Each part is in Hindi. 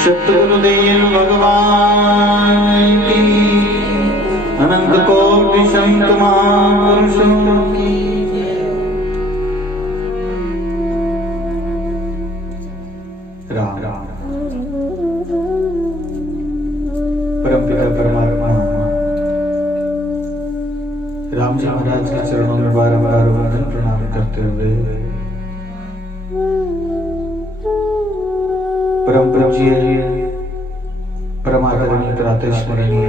सतगुरुदेव भगवान की, अनंत कोटि संत महापुरुषों की। राम राम परमपिता परमात्मा राम जी महाराज के चरणों में बारंबार वंदन प्रणाम करते हुए परम पूज्य परमादरणीय प्रातःस्मरणीय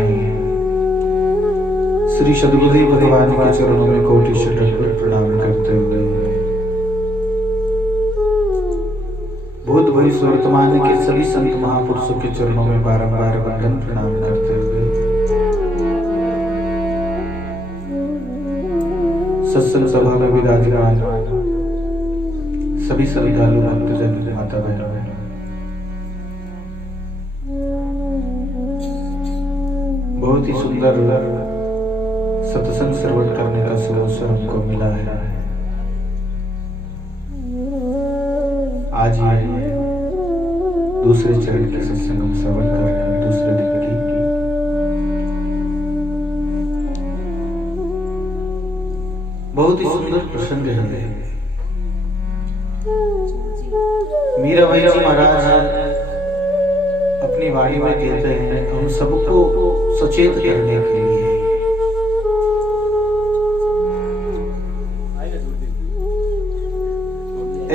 श्री सद्गुरुदेव भगवान के चरणों में कोटि शतकोटि प्रणाम करते हुए भूत भविष्य वर्तमान के सभी संत महापुरुषों के चरणों में बारंबार वंदन प्रणाम करते हुए सत्संग सभा में विराजमान सभी श्रद्धालु भक्तजन माता बहनों, बहुत ही सुंदर सत्संग श्रवण करने का अवसर हमको मिला है। आज ये दूसरे चरण के सत्संग हम श्रवण कर रहे हैं, दूसरे दिन की। बहुत ही सुंदर प्रसंग है। मीराबाई जी महाराज अपनी वाणी में कहते हैं हम सबको सचेत करने के लिए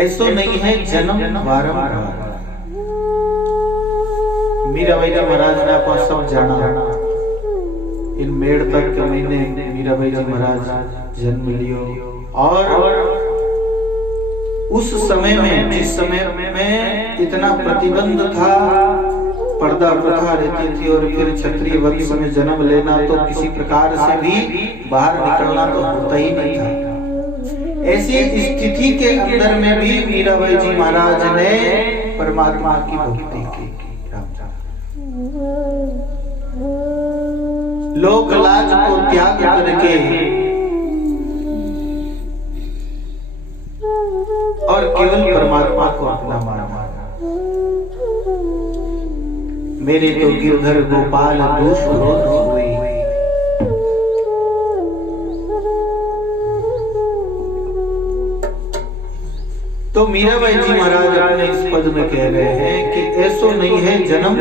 ऐसा नहीं है जन्म बारंबार। मीराबाई जी महाराज ने आपको सब जाना, इन मेड़ तक के महीने मीराबाई जी महाराज जन्म लियो और उस समय में जिस समय में इतना प्रतिबंध था, पर्दा प्रथा रहती थी और फिर क्षत्रिय वंश में जन्म लेना तो किसी प्रकार से भी बाहर निकलना तो होता ही नहीं था। ऐसी स्थिति के अंदर में भी मीराबाई जी महाराज ने परमात्मा की भक्ति की। लोक लाज को त्याग करके और केवल परमात्मा को अपना माना। मेरे तो गिरधर गोपाल दूष हुई, तो मीराबाई जी महाराज अपने इस पद में कह रहे हैं कि ऐसा नहीं है जन्म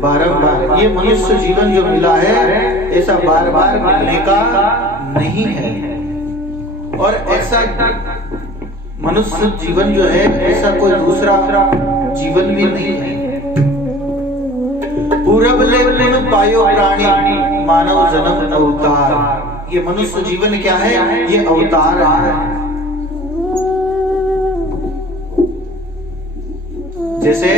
बारंबार। ये मनुष्य जीवन जो मिला है ऐसा बार बार मिलने का नहीं है, और ऐसा मनुष्य जीवन जो है ऐसा कोई दूसरा जीवन भी नहीं है। पूरब ले पुन पायो प्राणी मानव जन्म अवतार। ये मनुष्य जीवन क्या है? ये अवतार है। जैसे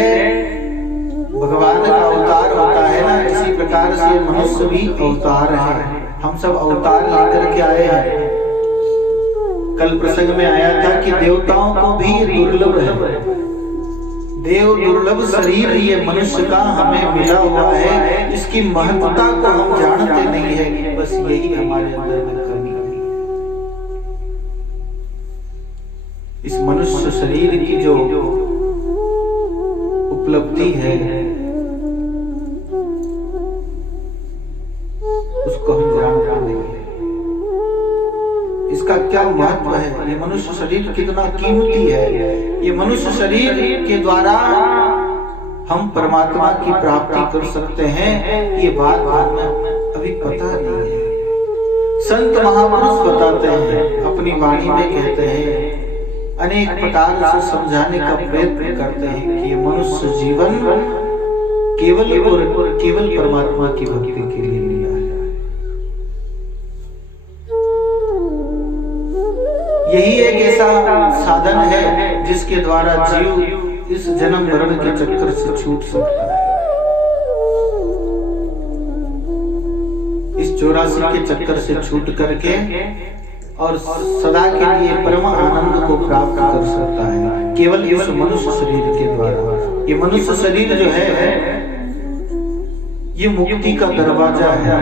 भगवान का अवतार होता है ना, इसी प्रकार से मनुष्य भी अवतार है। हम सब अवतार लेकर के आए हैं। कल प्रसंग में आया था कि देवताओं को भी दुर्लभ है, देव दुर्लभ शरीर ये मनुष्य का हमें मिला हुआ है। इसकी महत्ता को हम जानते नहीं है, बस यही हमारे अंदर में कमी है। इस मनुष्य शरीर की जो उपलब्धि है उसको हम जानते नहीं है। इसका क्या महत्व है, ये मनुष्य शरीर कितना कीमती है, ये मनुष्य शरीर के द्वारा हम परमात्मा की प्राप्ति कर सकते हैं, ये बात हमें अभी पता नहीं है। संत महापुरुष बताते हैं, अपनी वाणी में कहते हैं, अनेक प्रकार से समझाने का प्रयत्न करते हैं कि ये मनुष्य जीवन केवल और केवल परमात्मा की भक्ति के लिए मिला है। यही एक ऐसा साधन है जिसके द्वारा जीव इस जन्म मरण के चक्कर से छूट सकता है, इस 84 के चक्कर से छूट करके और सदा के लिए परम आनंद को प्राप्त कर सकता है, केवल इस मनुष्य शरीर के द्वारा। ये मनुष्य शरीर जो है ये मुक्ति का दरवाजा है।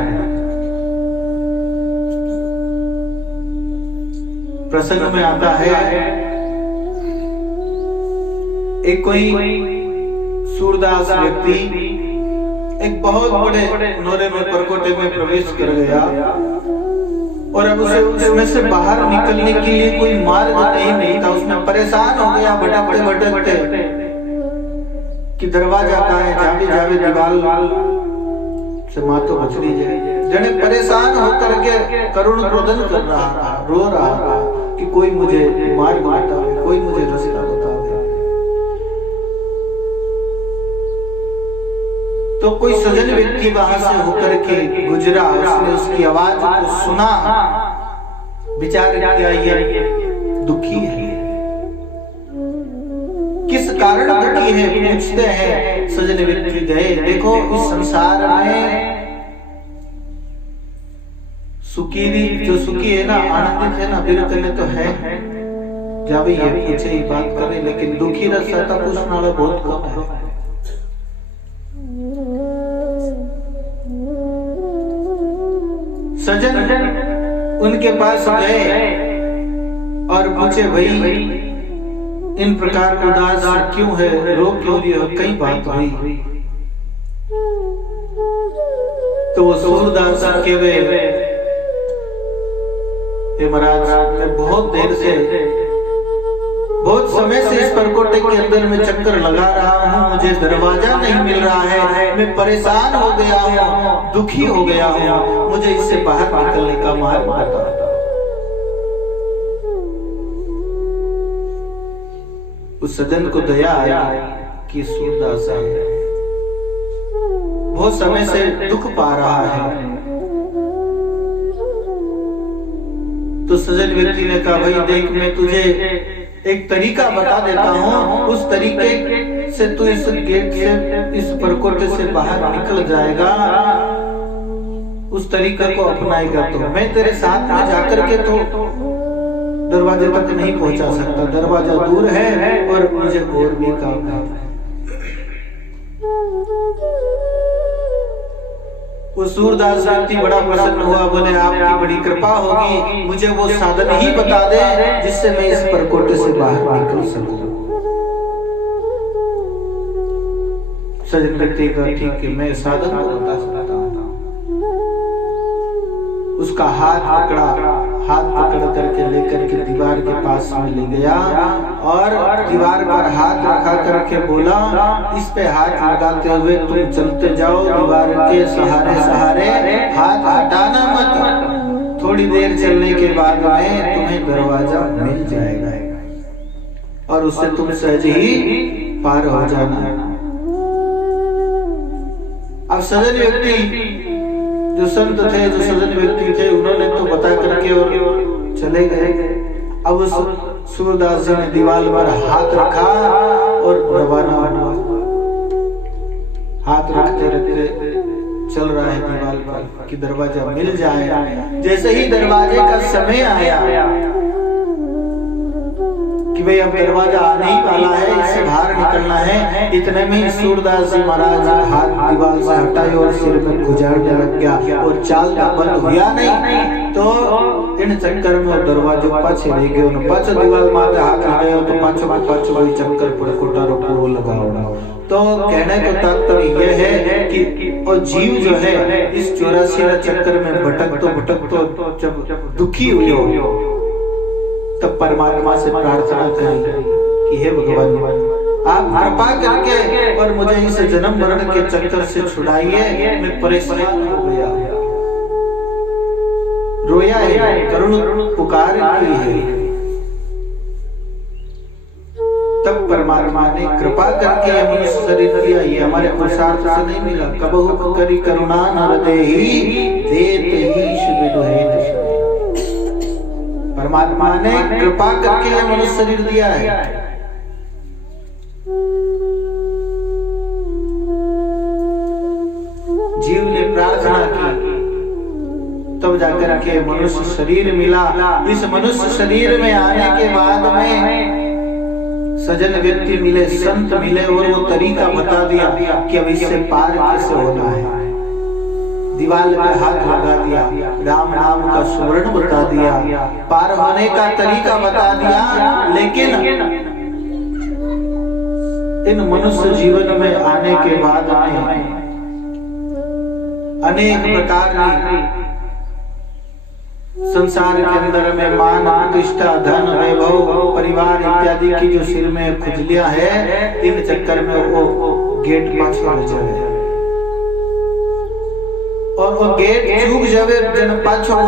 प्रसंग में आता है, एक कोई सूरदास व्यक्ति एक बहुत बड़े नोरे में परकोटे में प्रवेश कर गया और अब उसे उसमें से बाहर निकलने के लिए कोई मार्ग नहीं मिलता। उसमें परेशान हो गया, भटकते भटकते कि दरवाजा कहाँ है, जावे जावे दीवाल से मातो बचड़ी जाए। जने परेशान होकर के करुण रोदन कर रहा था, रो रहा था कि कोई मुझे मार्ग बतावे, कोई मुझे रास्ता बतावे। तो कोई सज्जन व्यक्ति वहां से होकर के गुजरा, उसने उसकी आवाज को सुना, विचार किया ये दुखी है, किस कारण दुखी है पूछते हैं। सज्जन व्यक्ति गए, देखो इस संसार में सुखी जो सुखी है ना, आनंदित है ना, बिरकने तो है, जब ये पूछे ही बात करे, लेकिन दुखी रहता पूछने वाला बहुत कम है। सज्जन उनके पास गए और पूछे, भाई इन प्रकार उदास क्यों है, रो क्यों रही हो, कई बात हुई। तो वो सूरदास के वे, महाराज मैं बहुत देर से, बहुत समय से इस परकोटे के अंदर में चक्कर लगा रहा हूँ, मुझे दरवाजा नहीं मिल रहा है, मैं परेशान हो गया हूँ, दुखी हो गया हूँ, मुझे इससे बाहर निकलने का मार्ग बताओ। उस सज्जन को दया आया कि सूरदास बहुत समय से दुख पा रहा है। तो सज्जन व्यक्ति ने कहा, भाई देख मैं तुझे एक तरीका बता देता हूँ, उस तरीके से तू इस गेट से, इस परकोटे से बाहर निकल जाएगा, उस तरीके को अपनाएगा तो मैं तेरे साथ में जाकर के तो दरवाजे तक नहीं पहुंचा सकता, दरवाजा दूर है और मुझे और भी काम है। वो सूरदास व्यक्ति बड़ा प्रसन्न हुआ, बोले आपकी बड़ी कृपा होगी, मुझे वो साधन ही बता दे जिससे मैं इस परकोटे से बाहर निकल सकूं। सज्जन व्यक्ति का ठीक है, मैं साधन को बता सकता हूँ। उसका हाथ पकड़ा, हाथ पकड़ करके लेकर के दीवार के पास में ले गया और दीवार पर हाथ रखा करके बोला, इस पे हाथ लगाते हुए तुम चलते जाओ, दीवार के सहारे सहारे, हाथ हटाना मत, थोड़ी देर चलने के बाद में तुम्हें दरवाजा मिल जाएगा और उससे तुम सहज ही पार हो जाना। अब सज्जन व्यक्ति जो संत थे, जो सज्जन व्यक्ति थे, उन्होंने तो बता करके और चले गए। अब उस सूरदास जी ने दीवार पर हाथ रखा और रवाना हुआ। हाथ रखते रखते चल रहा है दीवार पर कि दरवाजा मिल जाए। जैसे ही दरवाजे का समय आया कि भाई अब दरवाजा आने ही वाला है, इससे बाहर निकलना है, इतने में ही सूरदास जी महाराज हाथ दीवार से हटाए और सिर में गुजारने लग गया और चाल का बंद हुआ नहीं तो इन चक्कर में दरवाजो पाछे रह गयो ने पाछो दीवार माथे हाथ लगायो तो पाछो कोई चक्कर पर कोटारो पूरो लगाओ। तो कहने को तात्पर्य यह है कि वो जीव जो है इस 84 चक्कर में भटक तो जब दुखी हुई तब परमात्मा से प्रार्थना करी कि हे भगवान आप कृपा करके और मुझे इस जन्म मरण के चक्कर से छुड़ाइए, मैं परेशान हो गया, रोया है, करुण पुकार की है। तब परमात्मा ने कृपा करके मनुष्य शरीर दिया। ये हमारे पुरुषार्थ से नहीं मिला। कबहु करी करुणा नर देहि देत ही सुविदु हेतु। परमात्मा ने कृपा करके यह मनुष्य शरीर दिया है। जीव ने प्रार्थना की तब जाकर के मनुष्य शरीर मिला। इस मनुष्य शरीर में आने के बाद में सजन व्यक्ति मिले, संत मिले और वो तरीका बता दिया कि अब इससे पार कैसे होना है। दीवाल पे हाथ लगा दिया, राम नाम का सुवर्ण बता दिया, पार होने का तरीका बता दिया। लेकिन इन मनुष्य जीवन में आने के बाद में अनेक प्रकार की संसार के अंदर में मान प्रतिष्ठा धन वैभव परिवार इत्यादि की जो सिर में खुजलियां है, इन चक्कर में वो गेट पाछे रह जाए और वो गेट चूक जावे जन पाछो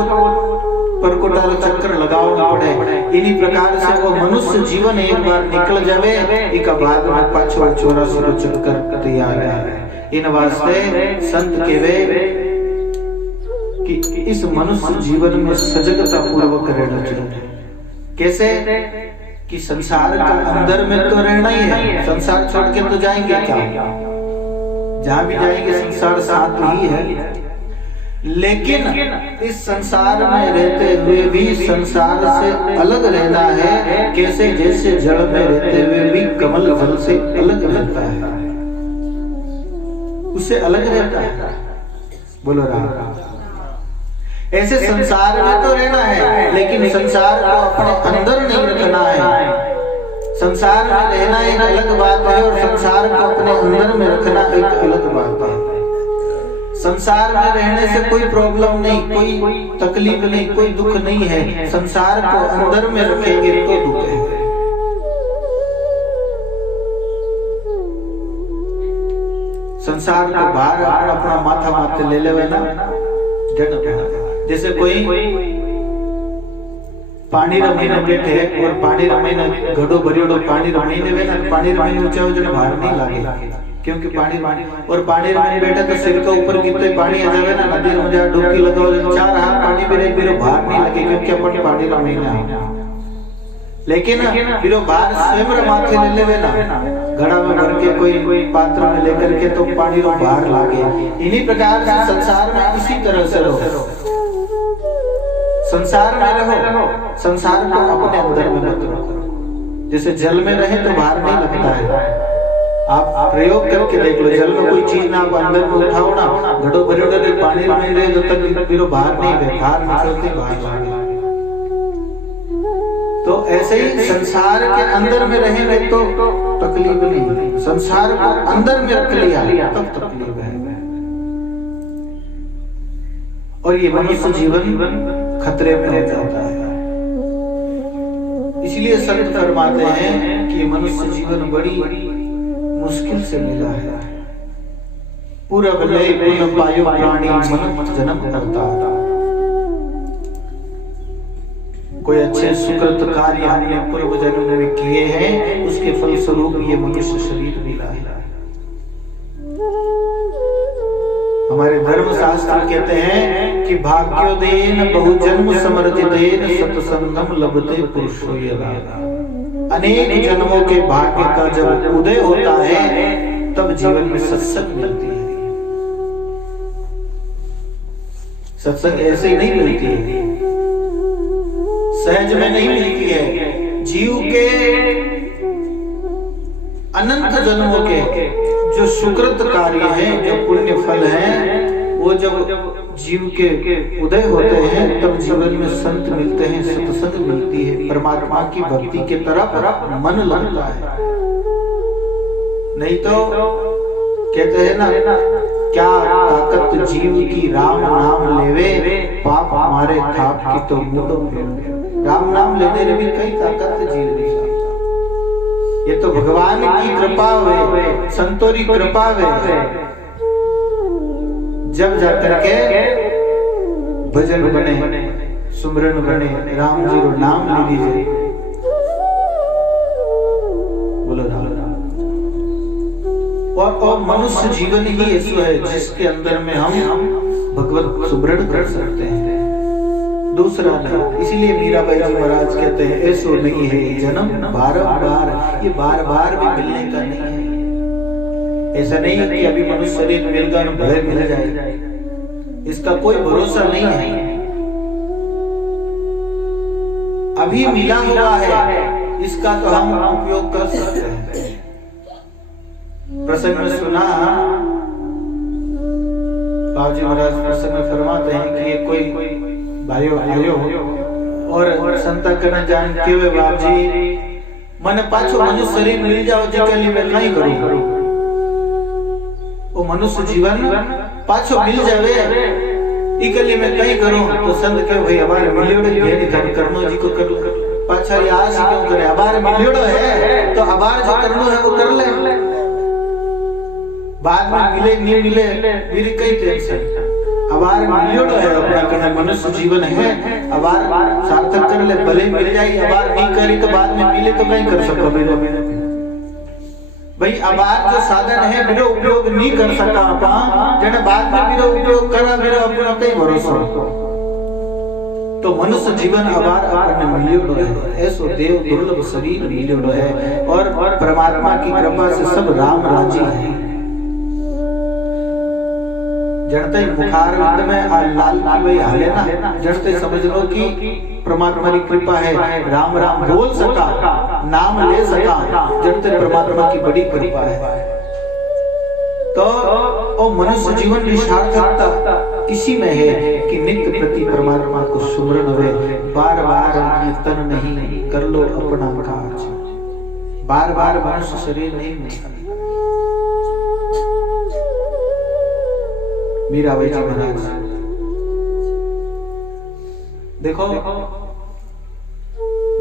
पर कोटारो चक्कर लगाओ पड़े। इन्हीं प्रकार से वो मनुष्य जीवन एक बार निकल जावे, एक बाद में पाछो 84 चक्कर तैयार है। इन वास्ते संत कहवे कि इस मनुष्य जीवन में सजगता पूर्वक रहना चाहिए। कैसे कि संसार का अंदर में तो रहना ही है, संसार छोड़ के तो जाएंगे क्या, जहां भी जाएंगे संसार साथ ही है। लेकिन इस संसार में रहते हुए भी संसार से अलग रहना है। कैसे जैसे जल में रहते हुए भी कमल जल से अलग रहता है, उससे अलग रहता है। बोलो राम। ऐसे संसार में तो रहना है, लेकिन संसार को अपने अंदर नहीं रखना है। संसार में रहना एक अलग बात है और संसार को अपने अंदर में रखना एक अलग बात है। संसार में रहने से कोई प्रॉब्लम नहीं, कोई तकलीफ नहीं, कोई दुख नहीं है। संसार को अंदर में रखेंगे तो दुख है। संसार को बाहर अपना माथा माथे ले लेवे ना, जैसे कोई पानी रमीने बैठे और पानी रमीने घड़ो भरियोड़ो पानी रमीने वे ना, पानी रमीने ऊंचा हो जो बाहर नहीं लागे, क्योंकि पानी और पानी रमीने बैठे तो सिर के ऊपर कितने पानी आ जावे ना, नदी में जा डुबकी लगाओ चार हाथ पानी में फिर बाहर नहीं लगे, क्योंकि अपन पानी रमीने। लेकिन फिर बाहर स्वयं माथे ले लेवे ना, घड़ा में भर के कोई पात्र में लेकर के तो पानी रो बाहर लागे। इन्हीं प्रकार से संसार में इसी तरह से रहो, संसार में रहो, संसार को अपने अंदर में मत रखो। जैसे जल में रहे तो बाहर नहीं लगता है। आप प्रयोग करके देख लो, जल में कोई चीज ना आप अंदर में उठाओ ना, घड़ो भरियोड़ो पानी में रहे तो तक फिर बाहर नहीं गए, बाहर निकलते बाहर लागे। तो ऐसे ही संसार के अंदर में रहेंगे तो तकलीफ नहीं, संसार को अंदर में रख लिया तब तकलीफ है। और ये मनुष्य जीवन खतरे में हो जाता है। इसलिए संत फरमाते हैं कि मनुष्य जीवन बड़ी मुश्किल से मिला है। पूरा भले पूर्ण पायो प्राणी मनुष्य जन्म करता था। कोई अच्छे सुकृत कार्य हमने पूर्व जन्म में किए हैं, उसके फलस्वरूप ये मनुष्य शरीर मिला है। हमारे धर्म शास्त्र कहते हैं कि भाग्योदेन बहुजन्म समर्जितेन सत्संगम लभते पुरुषो यदा। अनेक जन्मों के भाग्य का जब उदय होता है तब जीवन में सत्संग मिलती है। सत्संग ऐसे ही नहीं मिलती है, सहज में नहीं मिलती है। जीव के अनंत जन्मों के जो सुकृत कार्य हैं, जो पुण्य फल हैं, वो जब जीव के उदय होते हैं तब जीवन में संत मिलते हैं, सत्संग मिलती है, परमात्मा की भक्ति के तरफ मन लगता है। नहीं तो कहते हैं ना, क्या ताकत जीव की राम नाम लेवे, पाप हमारे थाप की तो मुंडो फेर। राम नाम लेने में भी कई ताकत जीव की, ये तो भगवान की कृपा हुए, संतों की कृपा हुए। जब जाकर के भजन बने, सुमरन बने, राम जी रो नाम ले लीजिए, बोलो राम। और मनुष्य जीवन ही ऐसा है जिसके अंदर में हम भगवत सुमरन कर सकते हैं, दूसरा नहीं। इसीलिए मीराबाई जी महाराज कहते हैं ऐसो नहीं है जन्म बार-बार, ये बार-बार भी मिलने का नहीं है। ऐसा नहीं है कि अभी मनुष्य शरीर मिलगा न भले मिल जाए, इसका कोई भरोसा नहीं है। अभी मिला हुआ है, इसका तो हम उपयोग कर सकते हैं। प्रसंग में सुना, बाबूजी महाराज प्रसंग में फरमाते हैं कि ये कोई भाइयों आयो और संता करना जान के वे बाबूजी मन पाछो मनुष्य शरीर मिल जाओ जे कली मैं नहीं करूं, वो मनुष्य जीवन पाछो मिल जावे इकली मैं कहीं करूं। तो संत कहे भाई हमारे मिलियोड़ो भेद कर करनो जी को कर पाछा ये आस क्यों करे, हमारे मिलियोड़ो है तो हमारे जो करनो है वो कर ले, बाद में मिले नहीं मिले मेरी कई टेंशन। हमारे मिलियोड़ो है अपना करना, मनुष्य जीवन है, हमारे सार्थक कर ले, भले मिल जाए, हमारे नहीं करी तो बाद में मिले तो कहीं कर सको भाई। आवाज जो साधन है मेरा उपयोग नहीं कर सका अपा, जने बाद में मेरा उपयोग करा, मेरा अपना कई भरोसा। तो मनुष्य जीवन आवार अपने मिलियोड़ो है, ऐसो देव दुर्लभ शरीर मिलियोड़ो है। और परमात्मा की कृपा से सब राम राजी है। जड़ते मुखार में लाल की वही हाले ना, जड़ते समझ लो कि परमात्मा की कृपा है, राम राम बोल सका, नाम ले सका, जड़ते परमात्मा की बड़ी कृपा है। तो वो मनुष्य जीवन की सार्थकता इसी में है कि नित्य प्रति परमात्मा को सुमरन हुए, बार बार अपने तन नहीं कर लो अपना काज, बार बार मनुष्य शरीर नहीं मिलता। मीराबाई जी महाराज देखो,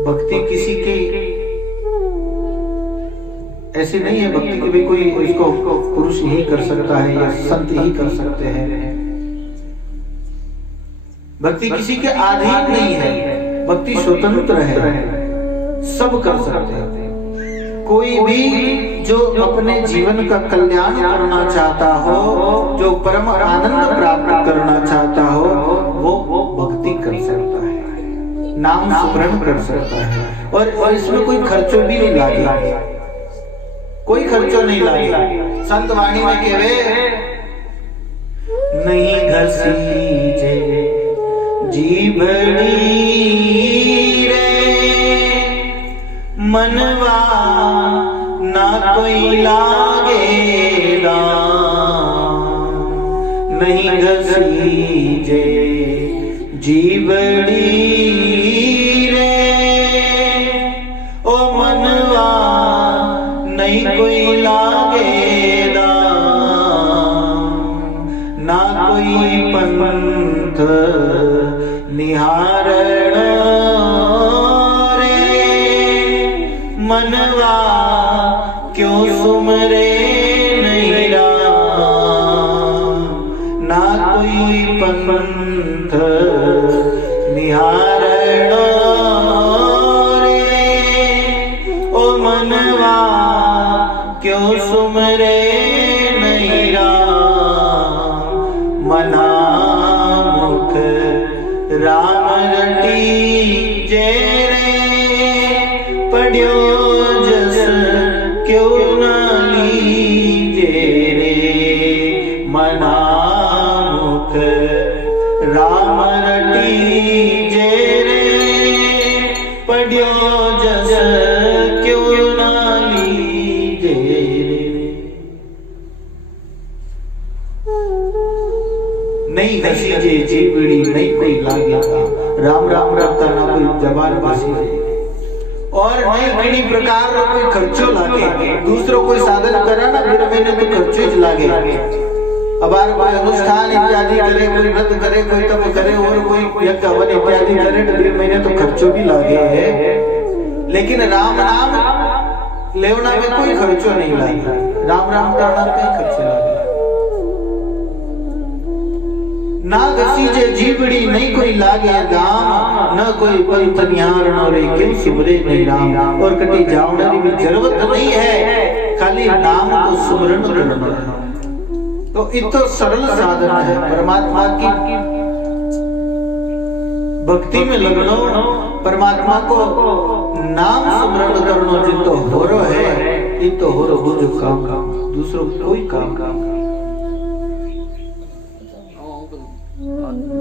भक्ति किसी की ऐसी नहीं है, भक्ति की भी कोई इसको पुरुष ही कर सकता है या संत ही कर सकते हैं। भक्ति किसी के अधीन नहीं है, भक्ति स्वतंत्र है, सब कर सकते हैं। कोई भी जो अपने जीवन का कल्याण करना चाहता हो, जो परम आनंद प्राप्त करना चाहता हो, वो भक्ति कर सकता है, नाम सुमरन कर सकता है। और इसमें कोई खर्चो भी नहीं लागे, कोई खर्चो नहीं लागे। संत वाणी में कहे नहीं घसीजे जीवड़ी मनवा ना कोई लागेगा, नहीं घसीजे जीवड़ी रे ओ मनवा नहीं कोई लागेगा, ना कोई पंथ निहारण मनवा क्यों सुमरे नहीं राम, ना कोई पंथ निहारण रे ओ मनवा क्यों सुमरे नहीं राम। मना मुख राम रटी जे पढ़्यो जस क्यों न लीजे रे, मना मुख राम रटी जे रे पढ़्यो जस क्यों न लीजे रे। नहीं घसी जे जीवड़ी नहीं कोई लागेगा। राम राम करता ना कोई जबान घसी और नहीं किसी प्रकार कोई खर्चो लागे। दूसरों कोई साधन करा ना फिर मैंने तो खर्चो ज लागे। अब कोई अनुष्ठान इत्यादि करे, कोई व्रत करे, कोई तप करे और कोई यज्ञ हवन इत्यादि करे तो फिर मैंने तो खर्चो भी लागे है। लेकिन राम नाम लेवना में कोई खर्चो नहीं लागे। राम राम करना कहीं खर्चो लागे ना। घसी जे जीवड़ी नहीं कोई लागे दाम, न कोई पंथ न्यार रे क्यों सुमरे नहीं राम। और कटी जावने की भी जरूरत नहीं है, खाली नाम को सुमरण करना है। तो इतो सरल साधन है परमात्मा की भक्ति में लगनो, परमात्मा को नाम सुमरण करनो जितो होरो है। इतो होरो बुझ काम दूसरों कोई काम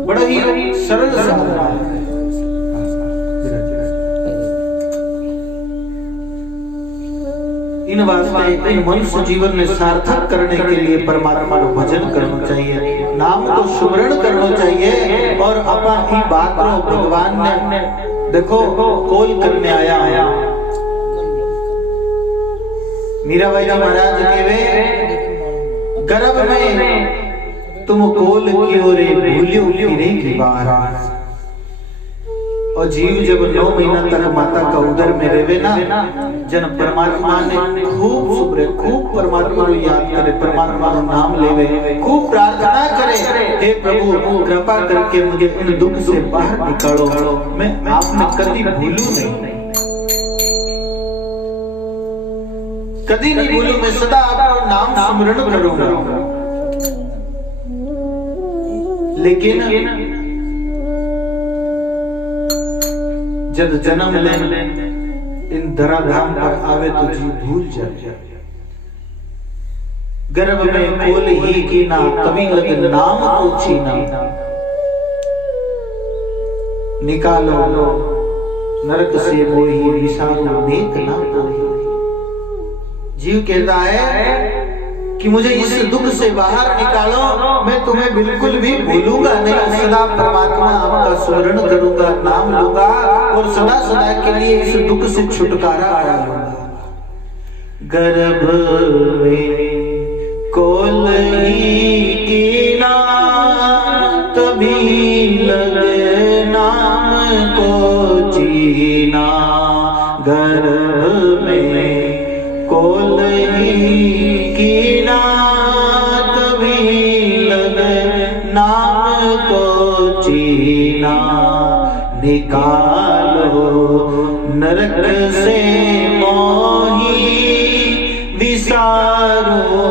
बड़ा ही सरल साधन है। इन वास्ते इन मनुष्य जीवन में सार्थक करने के लिए परमात्मा को भजन करना चाहिए, नाम को सुमरण करना चाहिए। और अपनी बात को भगवान ने देखो कोल करने आया। मीराबाई जी महाराज कहवे गर्भ में तुम कोल कियो रे भूलियो फिरे की बार। और जीव जब 9 महीना तक माता का उदर में रहे ना, जन परमात्मा ने खूब सुबरे, खूब परमात्मा को याद करे, परमात्मा का नाम लेवे, खूब प्रार्थना करे, हे प्रभु कृपा करके मुझे इन दुख से बाहर निकालो, मैं आपने कभी भूलूं नहीं, कभी नहीं भूलूं, मैं सदा आपका नाम स्मरण करूंगा। लेकिन जब जन्म ले इन धराधाम पर आवे तो जीव भूल जाए। गर्भ में कोल ही कीना कभी लग नाम को छीना। निकालो नरक से मोही विषाणु नेक ना कोई। जीव कहता है कि मुझे इस दुख से बाहर निकालो, मैं तुम्हें बिल्कुल भी भूलूंगा नहीं, सदा परमात्मा आपका स्मरण करूंगा, नाम लूंगा और सदा सदा के लिए इस दुख से छुटकारा पाऊंगा। गर्भ में कोल ही कीना तभी लगे नाम को जीना। गर्भ में कोल ही कीना तभी लगे नाम को जीना। निकालो नरक से मोही विसारो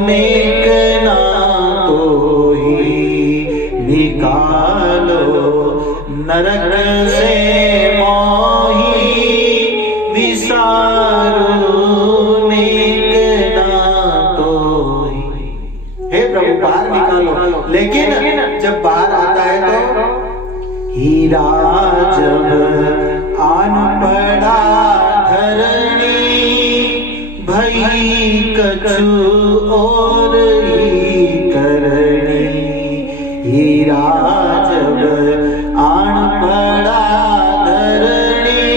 नेक ना कोई। निकालो नरक से मोही विसारो बाहर निकालो। लेकिन जब बाहर आता है तो हीरा जब आन पड़ा धरणी भई कछु और ही करनी। हीरा जब आन पड़ा धरणी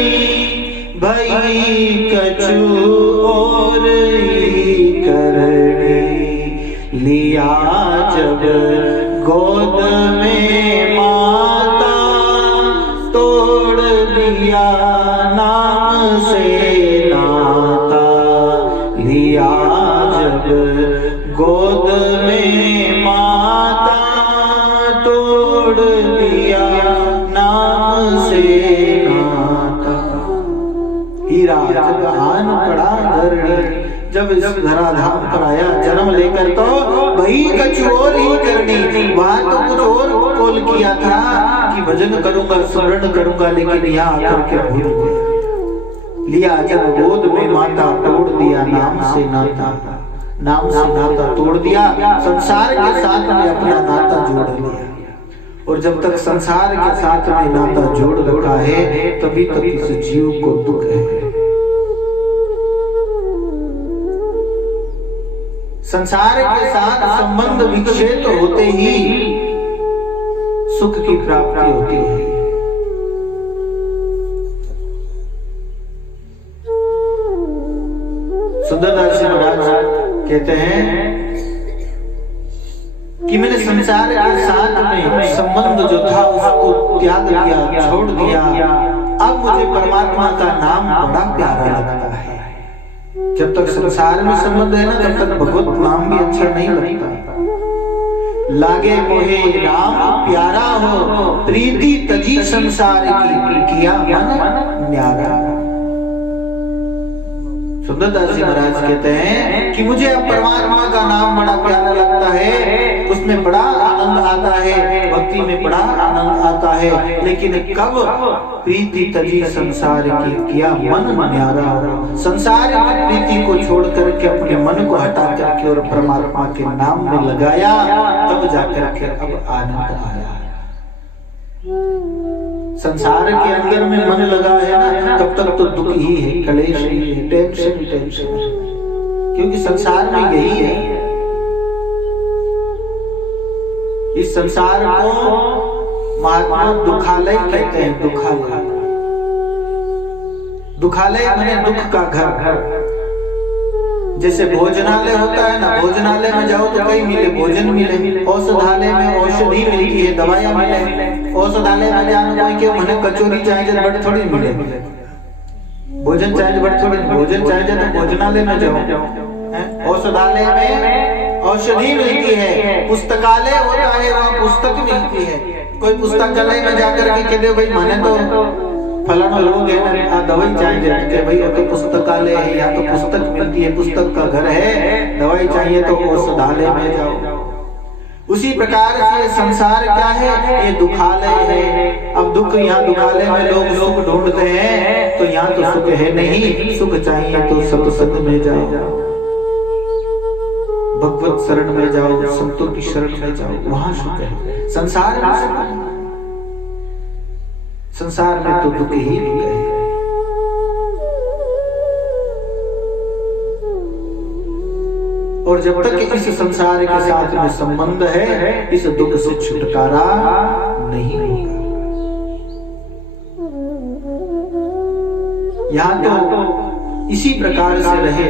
भई कछु और ही करनी। लिया जब गोद में माता तोड़ दिया नाम से नाता। लिया जब गोद में माता तोड़ दिया नाम से नाता। हीरा जब आन पड़ा धरणी, जब इस धराधाम पर आया जन्म लेकर तो वही कुछ और ही करनी। वहां तो कुछ और कोल किया था कि भजन करूंगा, स्मरण करूंगा, लेकिन यहाँ आकर के भूल गया। लिया जब गोद में माता तोड़ दिया नाम से नाता। नाम से नाता तोड़ दिया, संसार के साथ में अपना नाता जोड़ लिया। और जब तक संसार के साथ में नाता जोड़ रखा है तभी तक इस जीव को दुख है। संसार के साथ संबंध विच्छेद होते ही सुख की प्राप्ति होती है। सुंदरदास जी महाराज कहते हैं कि मैंने संसार के साथ में संबंध जो था उसको त्याग दिया, छोड़ दिया। अब मुझे परमात्मा का नाम बड़ा प्यारा लगता है। जब तक संसार में संबंध है ना, तब तक भगवत नाम भी अच्छा नहीं लगता। लागे मोहे राम प्यारा हो, प्रीति तजी संसार की, किया मन न्यारा। सुंदरदास जी महाराज कहते हैं कि मुझे अब परमात्मा का नाम बड़ा प्यारा लगता है, उसमें बड़ा आनंद आता है, भक्ति में बड़ा आनंद आता है। लेकिन कब प्रीति तजी संसार की, किया मन न्यारा। संसार की प्रीति को छोड़ करके अपने मन को हटा करके और परमात्मा के नाम में लगाया, तब जाकर के अब आनंद आया। संसार के अंदर में मन लगा है ना, तब तक तो दुख ही है, कलेश ही है, टेंशन ही टेंशन है। क्योंकि संसार में यही है। इस संसार को महात्मा दुखालय कहते हैं। दुखालय, दुखालय माने दुख का घर। जैसे भोजनालय होता है ना, भोजनालय में जाओ तो कहीं मिले, भोजन मिले। औषधालय में औषधि मिलती है, दवाइयां मिले। औषधालय में जाना कोई के मने कचौरी चाहिए बड़ थोड़ी मिले, भोजन चाहिए बड़ थोड़ी, भोजन चाहिए तो भोजनालय में जाओ। औषधालय में औषधि मिलती है। पुस्तकालय होता है, वहाँ पुस्तक मिलती है। कोई पुस्तकालय में जाकर के कहते भाई मने तो फलाना लोग है ना, दवाई चाहिए, भाई तो पुस्तकालय है, या तो पुस्तक मिलती है, पुस्तक का घर है, दवाई चाहिए तो औषधालय में जाओ। उसी प्रकार से संसार क्या है, ये दुखालय है। अब दुख, यहाँ दुखालय में लोग सुख ढूंढते हैं, तो यहाँ तो सुख है नहीं। सुख चाहिए तो सत्संग में जाओ, भगवत शरण में जाओ, संतों की शरण में जाओ, वहां सुख है। संसार में सुख है, संसार में तो दुख ही दुख है। और जब तक इस संसार के साथ में संबंध है, इस दुख से छुटकारा नहीं होगा। यहाँ तो इसी प्रकार से रहे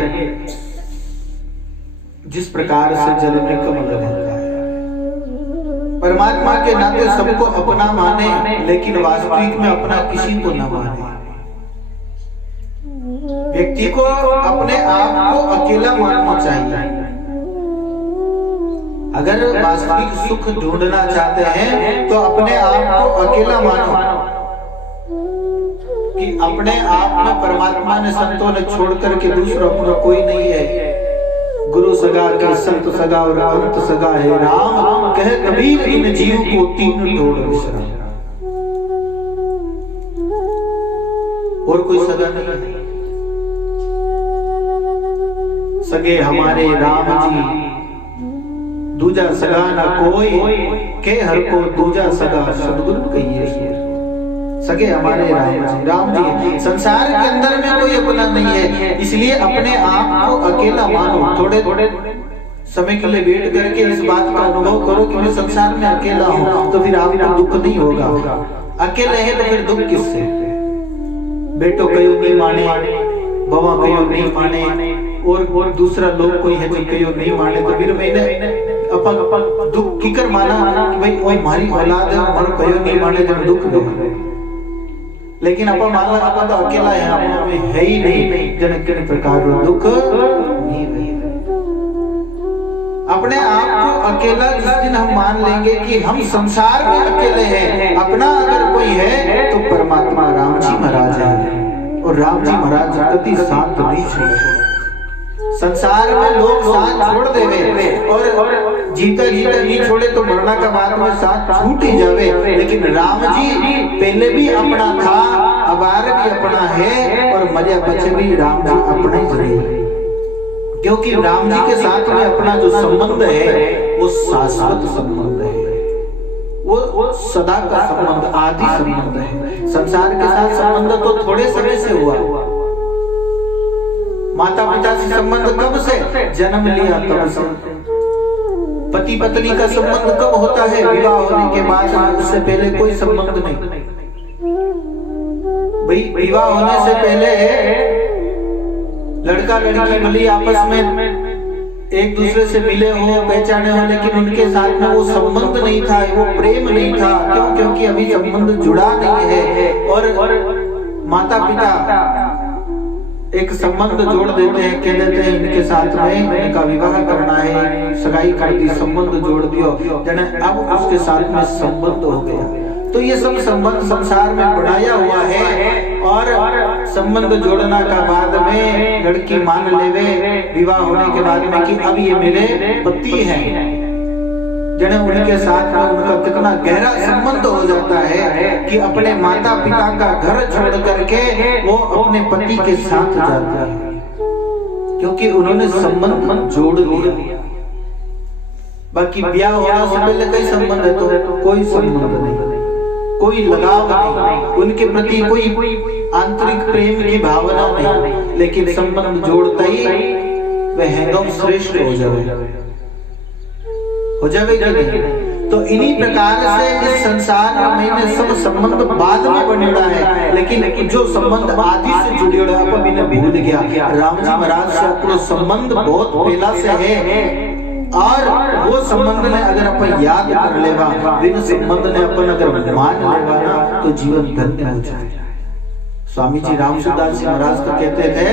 जिस प्रकार से जल में कमल रहता है। परमात्मा के नाते सबको अपना माने, लेकिन वास्तविक में अपना किसी को न माने। व्यक्ति को अपने आप को अकेला मानना चाहिए। अगर वास्तविक सुख ढूंढना चाहते हैं तो अपने आप को अकेला मानो, कि अपने आप में परमात्मा ने, संतों ने छोड़ करके दूसरा अपना कोई नहीं है। गुरु सगा के संत सगा और अंत सगा है राम, कह कबीर इन जीव को तीन ढूंढ विश्राम। और कोई सगा नहीं है। सगे हमारे राम जी, दूजा सगा न कोई, के हर को दूजा सगा सदगुरु कहिए। सगे हमारे राम जी। संसार के अंदर में कोई अपना नहीं है, इसलिए अपने आप को अकेला मानो। थोड़े समय के लिए वेट करके इस बात का अनुभव करो कि मैं संसार में अकेला हूँ, तो फिर आपको दुख नहीं होगा। अकेले है तो फिर दुख किससे? बेटो कयो नहीं माने, बवा कयो नहीं माने, और दूसरा लोग कोई है जो कयो नहीं माने, तो फिर मैंने अपन दुख किकर माना कि भाई कोई हमारी औलाद है और कयो नहीं माने तो दुख नहीं। लेकिन अपन मानला अपन तो अकेला है, अपन में है ही नहीं जनक के प्रकार दुख नहीं। अपने आप को अकेला जिस दिन हम मान लेंगे कि हम संसार में अकेले हैं, अपना अगर कोई है तो परमात्मा राम जी महाराज है। और राम जी महाराज कभी साथ नहीं छोड़े। संसार में लोग साथ छोड़ देवे और जीता जीता नहीं छोड़े तो मरना का बाद में साथ छूट ही जावे। लेकिन राम जी पहले भी अपना था, अबार भी अपना है, और मरे बचे भी राम जी अपना ही जरूर। क्योंकि राम जी के साथ में अपना जो संबंध है वो शाश्वत संबंध है, वो सदा का संबंध, आदि संबंध है। संसार के साथ संबंध तो थोड़े समय से हुआ। माता पिता से संबंध कब से? जन्म लिया तब से। पति पत्नी का संबंध कब होता है? विवाह होने के बाद, उससे पहले कोई संबंध नहीं। भाई विवाह होने से पहले लड़का लड़की भले आपस में एक दूसरे से मिले हो, पहचाने हो, लेकिन उनके साथ में वो संबंध नहीं था, वो प्रेम नहीं था। क्यों? क्योंकि अभी संबंध जुड़ा नहीं है। और माता पिता एक संबंध जोड़ देते हैं, कह देते हैं इनके साथ में इनका विवाह करना है, सगाई कर दी, संबंध जोड़ दियो, अब उसके साथ में संबंध हो गया। तो ये सब संबंध संसार में बनाया हुआ है। और संबंध जोड़ना का बाद में लड़की मान लेवे विवाह होने के बाद में कि अब ये मेरे पति हैं, जने उनके साथ में उनका कितना गहरा संबंध हो जाता है कि अपने माता पिता का घर छोड़ करके वो अपने पति के साथ जाता है, क्योंकि उन्होंने संबंध जोड़ लिया। बाकी ब्याह होने से पहले कई संबंध है तो कोई संबंध नहीं, कोई लगाव नहीं, उनके प्रति कोई आंतरिक प्रेम की भावना नहीं, लेकिन संबंध जोड़ता ही वह हैंगम श्रेष्ठ हो जाएगा नहीं। तो इन्हीं प्रकार से इस संसार में सब संबंध बाद में बनेड़ा है, लेकिन जो संबंध आदि से जुड़ेड़ा अपन इन्हें भूल गया। राम जी महाराज से अपना संबंध बहुत पहला से है, और वो संबंध ने अगर अपन याद कर लेवा, बिन संबंध ने अपन अगर मान लेवा ना, तो जीवन धन्य हो जाए। स्वामी जी रामसुदास जी महाराज तो कहते थे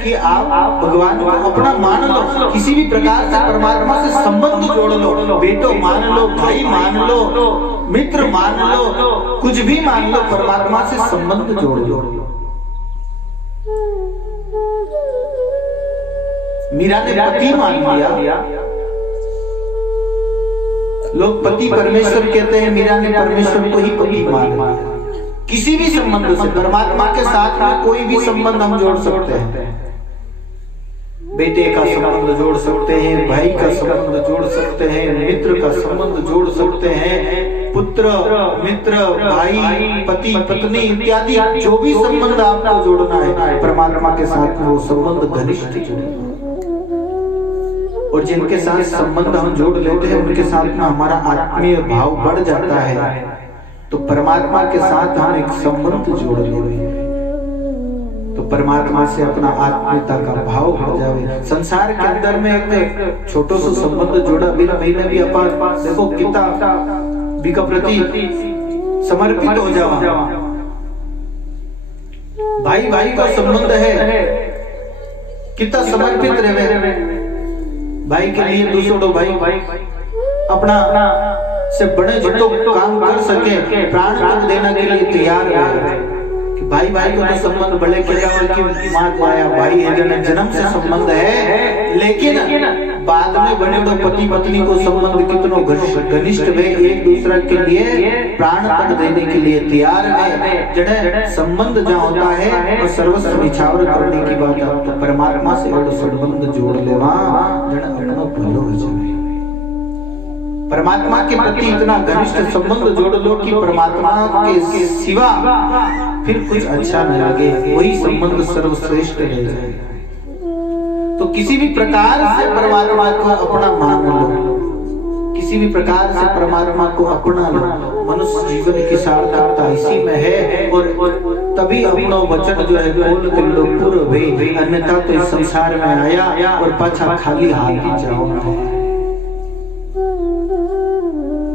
कि आप भगवान को अपना मान लो, किसी भी प्रकार से परमात्मा से संबंध जोड़ लो, बेटो मान लो, भाई मान लो, मित्र मान लो, कुछ भी मान लो, परमात्मा से संबंध जोड़ लो। मीरा ने पति मान लिया, लोग पति परमेश्वर कहते हैं, मीरा ने परमेश्वर को ही पति मान लिया। किसी भी संबंध से, परमात्मा के साथ में कोई भी संबंध हम जोड़ सकते हैं। बेटे का संबंध जोड़ सकते हैं, भाई का संबंध जोड़ सकते हैं, मित्र का संबंध जोड़ सकते हैं, पुत्र मित्र भाई पति पत्नी इत्यादि जो भी संबंध आपको जोड़ना है परमात्मा के साथ में, वो संबंध घनिष्ठ जोड़ना। और जिनके साथ संबंध हम जोड़ लेते हैं उनके साथ में हमारा आत्मीय भाव बढ़ जाता है। तो परमात्मा के साथ हम एक संबंध जोड़ लेते तो परमात्मा से अपना आत्मीयता का भाव बढ़ जावे। संसार के अंदर में एक छोटो सा संबंध जोड़ा बिना महीने भी अपन देखो कितना भी का प्रति समर्पित हो जावा। भाई भाई का संबंध है, कितना समर्पित रहे भाई के लिए। दूसरों भाई अपना से बड़े जितो काम कर सके, प्राण तक देने के लिए तैयार है। कि भाई भाई को तो संबंध बड़े की माँ माया भाई है, जन्म से संबंध है, लेकिन बाद में बने तो पति पत्नी को संबंध कितनो घनिष्ठ वे एक दूसरे के लिए प्राण तक देने के लिए तैयार है। जड़े संबंध जहाँ होता है और सर्वस्व निछावर करने की बात है, तो परमात्मा से वो संबंध जोड़ लेवा जड़े अपना भलो हो जाए। परमात्मा के प्रति इतना घनिष्ठ संबंध जोड़ लो कि परमात्मा के सिवा फिर कुछ अच्छा न लगे, वही संबंध सर्वश्रेष्ठ रह जाए। तो किसी भी प्रकार से परमात्मा को अपना मान लो, किसी भी प्रकार से परमात्मा को अपना लो। मनुष्य जीवन की सार्थकता इसी में है। और तभी अपना वचन जो है बोल कर लो पूर्ण वे, अन्यथा तो इस संसार में आया और पाछा खाली हाथ ही जाओ।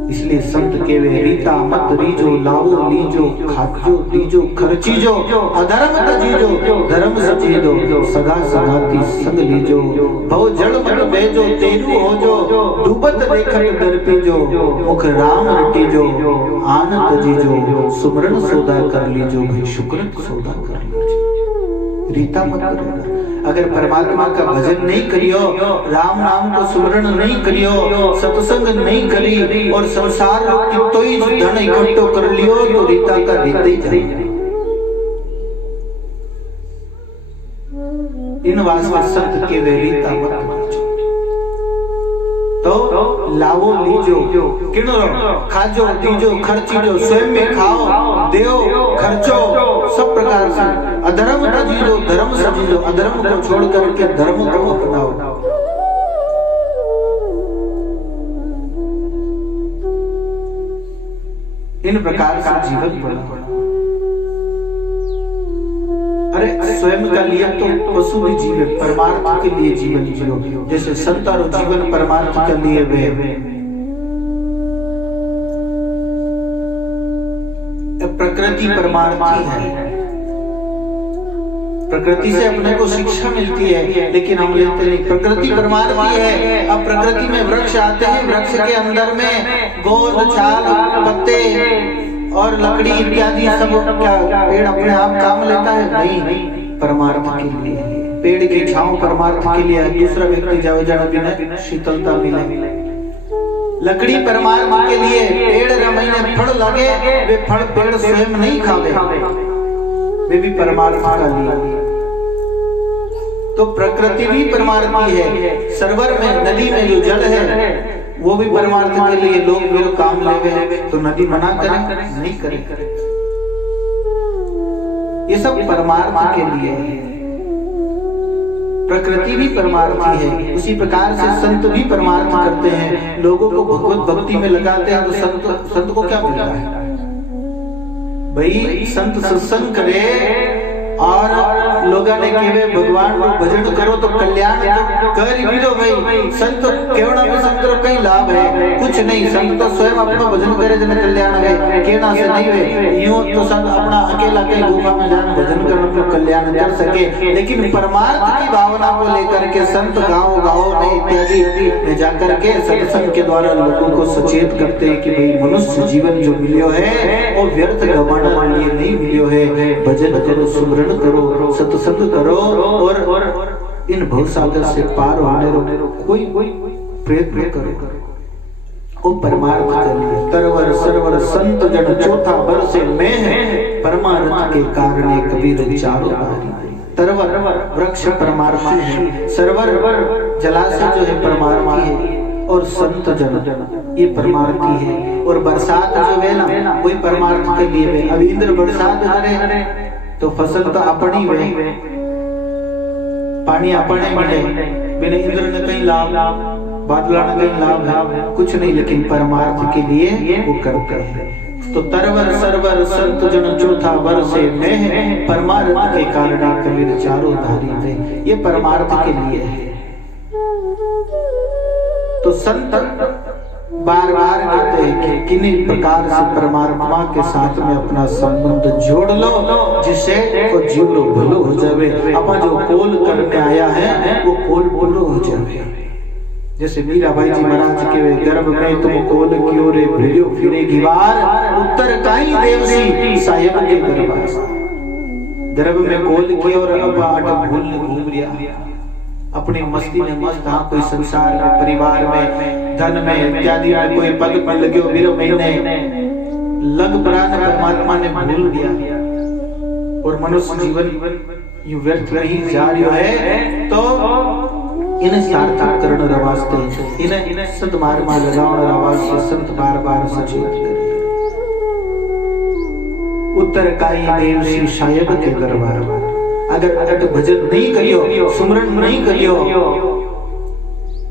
इसलिए संत के वे रीता मत रीजो, लावो लीजो, खाजो दीजो, खर्चीजो, अधर्म तजीजो, धर्म सचीजो, सगा सगाती संग लीजो, भव जड़ मत बेजो, तेरू हो जो, डूबत देखत दर्पीजो, मुख राम रटीजो, आन तजीजो, सुमरन सौदा कर लीजो, भाई शुक्रत सौदा कर लीजो। रीता मत करना। अगर परमात्मा का भजन नहीं करियो, राम नाम को सुमरण नहीं करियो, सत्संग नहीं करी और संसार की तो ही धन इकट्ठो कर लियो, तो रीता का रीता ही जाए। इन वास्ते संत के वे रीता मत तो लावो लीजो, किनो खाजो दीजो, खर्चीजो, स्वयं में खाओ, देओ, खर्चो, सब प्रकार से। अधर्म तजीजो, धर्म सजीजो, अधर्म को छोड़ करके धर्म को अपनाओ। इन प्रकार से जीवन पड़ा। अरे स्वयं का लिए तो पशु भी जीवे, परमार्थ के लिए जीवन जियो, जैसे संत और जीवन परमार्थ के लिए वे। प्रकृति परमार्थी है, प्रकृति से अपने को शिक्षा मिलती है, लेकिन हम लेते नहीं। प्रकृति परमार्थी है। अब प्रकृति में वृक्ष आते हैं, वृक्ष के अंदर में गोंद, छाल, पत्ते और लकड़ी इत्यादि सब क्या पेड़ अपने आप काम लेता है? नहीं, परमार्थ के लिए। पेड़ की छांव परमार्थ के लिए, दूसरा व्यक्ति जाओ जाना बिना शीतलता मिले। लकड़ी परमार्थ के लिए, पेड़ रमैने फल लगे, वे फल पेड़ स्वयं नहीं खावे, वे भी परमार्थ का लिए। तो प्रकृति भी परमार्थी है। सरोवर में, नदी में जो जल है वो भी परमार्थ के लिए। लोग मेरे काम लेवे तो नदी मना करें? नहीं करें। ये सब परमार्थ के लिए है। प्रकृति भी परमार्थी है। उसी प्रकार से संत भी परमार्थ करते हैं, लोगों को भगवत भक्ति में लगाते हैं। तो संत को क्या मिलता है भाई? संत सत्संग करे और लोगों ने कहे भगवान को भजन करो तो कल्याण तो कर भी दो भाई। संत केवड़ा में संत को कई लाभ है? कुछ नहीं। संत तो स्वयं अपना भजन करे जन कल्याण है, केना से नहीं है। यूं तो संत अपना अकेला कहीं गुफा में जान भजन कर अपना कल्याण कर सके, लेकिन परमार्थ की भावना को लेकर के संत गाँव में इत्यादि में जाकर के सत्संग के द्वारा लोगों को सचेत करते हैं कि भाई मनुष्य जीवन जो मिलियो है वो व्यर्थ गंवाना लिए नहीं मिलियो है। भजन करो, सुमरन करो, सत्संग करो और इन भवसागर से पार होने कोई प्रयत्न करो। वो परमार्थ के लिए। तरवर सरवर संत जन चौथा वर्षे में है, परमार्थ के कारण कबीर चारों बारी। तरवर वृक्ष परमार्थी है, सरवर जलाशय जो है परमार्थी है, और संत जन ये परमार्थी है। और बरसात जो है ना वही परमार्थ के लिए है। अब इंद्र बरसात करे तो फसल तो अपनी वे, पानी अपने मिले, बिना इंद्र ने कहीं लाभ, बादल ने कहीं लाभ है कुछ नहीं, लेकिन परमार्थ के लिए वो करते हैं। तो तरवर सरवर संत जन चौथा वर्षे में है, परमार्थ के कारण कबीर चारों धारी थे। ये परमार्थ के लिए है। तो संत बार बार कहते हैं कि किन्हीं प्रकार से परमात्मा के साथ में अपना संबंध जोड़ लो, जिससे वो जीवन भलो हो जावे। अपन जो कोल करने आया है वो कोल पूरा हो जावे। जैसे मीराबाई जी महाराज के गर्भ में तुम कोल की ओर भिड़ो फिरेगी बार, उत्तर काई देवसी साहेब के दरबार। गर्भ में कोल की ओर अब आटा भूलने घूम रिया, अपनी मस्ती में मस्त। हाँ, कोई संसार में, परिवार में, धन में इत्यादि में कोई पद पर लगे हो, वीरों महीने लग प्राण परमात्मा ने भूल दिया। और मनुष्य जीवन यूं व्यर्थ रही जा रही है। तो इन्हें सार्थक करने वास्ते, इन्हें सदमार्ग में लगाने वास्ते संत बार बार सचेत करे। उत्तर काई देव शायद के दरबार। अगर भजन नहीं करियो, सुमरन नहीं करियो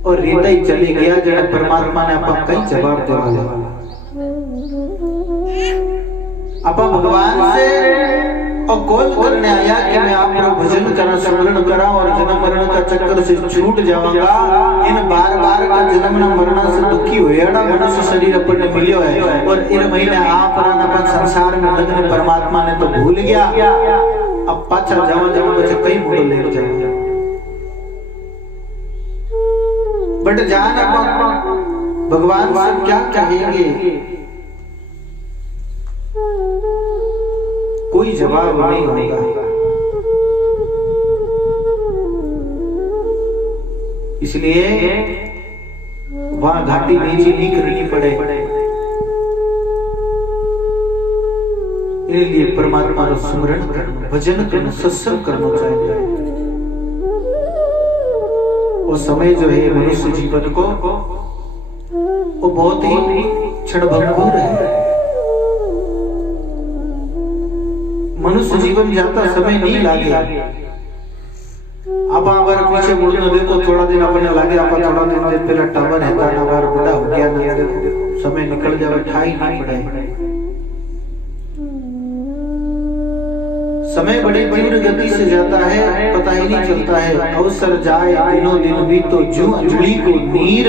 और हृदय चले गया, जब परमात्मा ने आपका कई जवाब देवा। आप भगवान से और कॉल करने आया कि मैं आपका भजन करा, सुमरन करा और जन्म मरण का चक्कर से छूट जाऊंगा। इन बार बार का जन्म मरण से दुखी हुए ना मनुष्य शरीर अपन मिलियो है। और इन महीने आप संसार में लगने परमात्मा ने तो भूल गया। अब पाछा जावा बच्चे कई मोड़ ले जाएंगे। बट जान भगवान से क्या कहेंगे, कोई जवाब नहीं होगा। इसलिए वहां घाटी नीची नहीं करनी पड़े। इसलिए परमात्मा का सुमरन करना, भजन करना, सत्संग करना चाहिए। वो समय जो है मनुष्य जीवन को वो बहुत ही क्षणभंगुर है। मनुष्य जीवन जाता समय नहीं लागे। अब अगर पीछे मुड़ने देखो, थोड़ा दिन अपने लागे, आप थोड़ा दिन पहले टावर है, बुढ़ा हो गया, समय निकल जावे, ठाई नहीं पड़े। समय बड़ी तीव्र गति से जाता है, पता ही नहीं चलता है। अवसर जाए दिनों दिन भी तो जू अंजलि को नीर,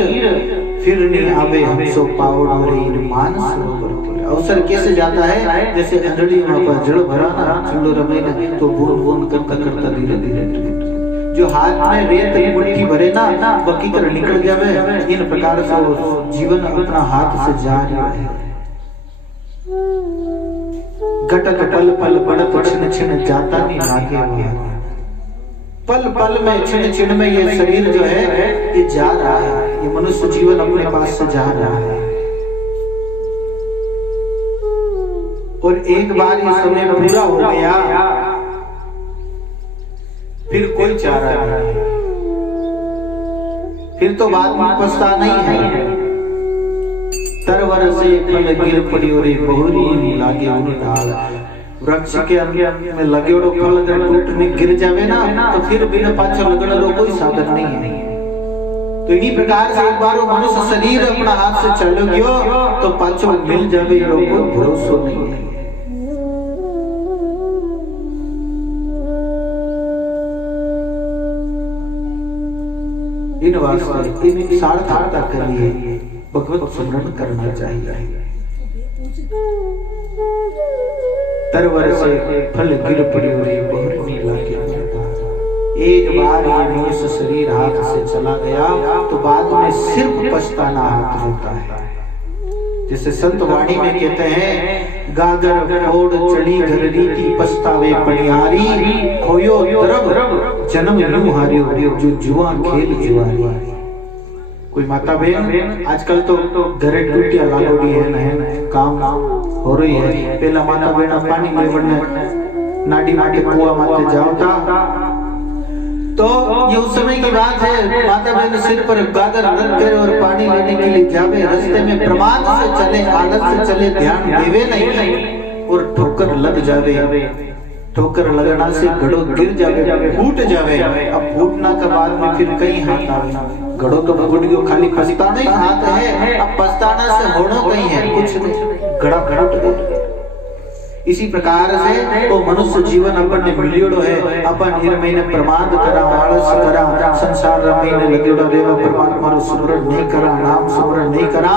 फिर नहीं आवे हम सो पावड़ मानस सरोवर। अवसर कैसे जाता है? जैसे अंजलि में जल भरा ना चुल्लो रमे ना, तो बूंद बूंद करता करता धीरे धीरे जो हाथ में रेत की मुट्ठी भरे ना बकी कर निकल जावे। इन प्रकार से जीवन अपना हाथ से जा रहा है। घटत पल पल बढ़त छिन छिन जाता नहीं लागे। पल पल में छिन छिन में ये शरीर जो है ये जा रहा है, ये मनुष्य जीवन अपने पास से जा रहा है। और एक बार ये समय पूरा हो गया, फिर कोई चारा नहीं है, फिर तो बाद में पछता नहीं है। तरवर से फल गिर पड़ी और बहुरी लागे उन डाल। वृक्ष के अंदर में लगे और फल अगर टूटने गिर जावे ना, तो फिर बिना पाछो लगने रो कोई साधन नहीं है। तो इन्हीं प्रकार से एक बार वो मनुष्य शरीर अपना हाथ से चल गयो तो पाछो मिल जावे रो कोई भरोसा नहीं है। इन वास्ते इन सार्थकता के लिए भगवत स्मरण करना चाहिए। तरवर से फल गिर पड़ी हुई बहुरी लागे। एक बार ये मनुष्य शरीर हाथ से चला गया तो बाद में सिर्फ पछताना हाथ होता है। जैसे संत वाणी में कहते हैं, गागर फोड़ चढ़ी घररी की पछतावे पनिहारी, खोयो द्रव जन्म यूं हारियो जो जुआ खेल जुआरी। कोई माता बहन आजकल तो घरे टूटिया लागोड़ी है न, काम हो रही है। पहला माता बहन पानी में बढ़ने नाडी नाडी कुआ माते जाओता, तो ये उस समय की बात है। माता बहन सिर पर गागर रख कर और पानी लेने के लिए जावे, रास्ते में प्रमाद से चले, आलस से चले, ध्यान देवे नहीं और ठोकर लग जावे। ठोकर लगना से घड़ो गिर जावे, फूट जावे। अब फूटना के बाद में फिर कहीं हाथ आवे। घड़ो तो फूट गयो, खाली पछताना ही हाथ है। अब पछताना से होना कहीं है कुछ नहीं, घड़ा फूट गया। इसी प्रकार से तो मनुष्य जीवन अपन ने मिलियोड़ो है। अपन महीने प्रमाद करा, आलस करा, संसार महीने लगेड़ो रेवा, परमात्मा रो स्मरण नहीं करा, नाम स्मरण नहीं करा,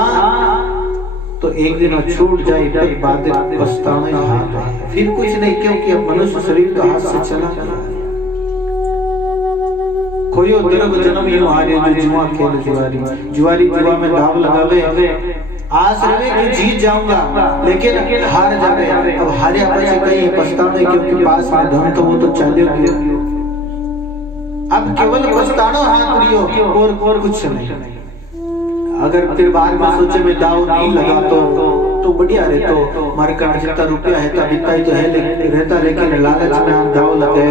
तो एक दिन छूट जाए फिर बाद पछताना ही हाथ है। फिर कुछ नहीं, क्योंकि अब मनुष्य शरीर तो हाथ से चला गया। खोयो द्रव जन्म यूं हारियो जो जुआ खेल जुआरी। जुआरी जुआ में दाव लगावे, आस रहे कि जीत जाऊंगा लेकिन हार जावे। अब हारे पैसे कहीं पछताना, क्योंकि पास में धन तो वो तो चले गए। अब केवल पछताना हाथ रियो और कुछ नहीं। अगर फिर बाद में सोचे में दाव नहीं लगा तो बढ़िया रहे। तो मारे का जितना रुपया है तब ही तो है रहता, लेकिन लालच में दाव लगे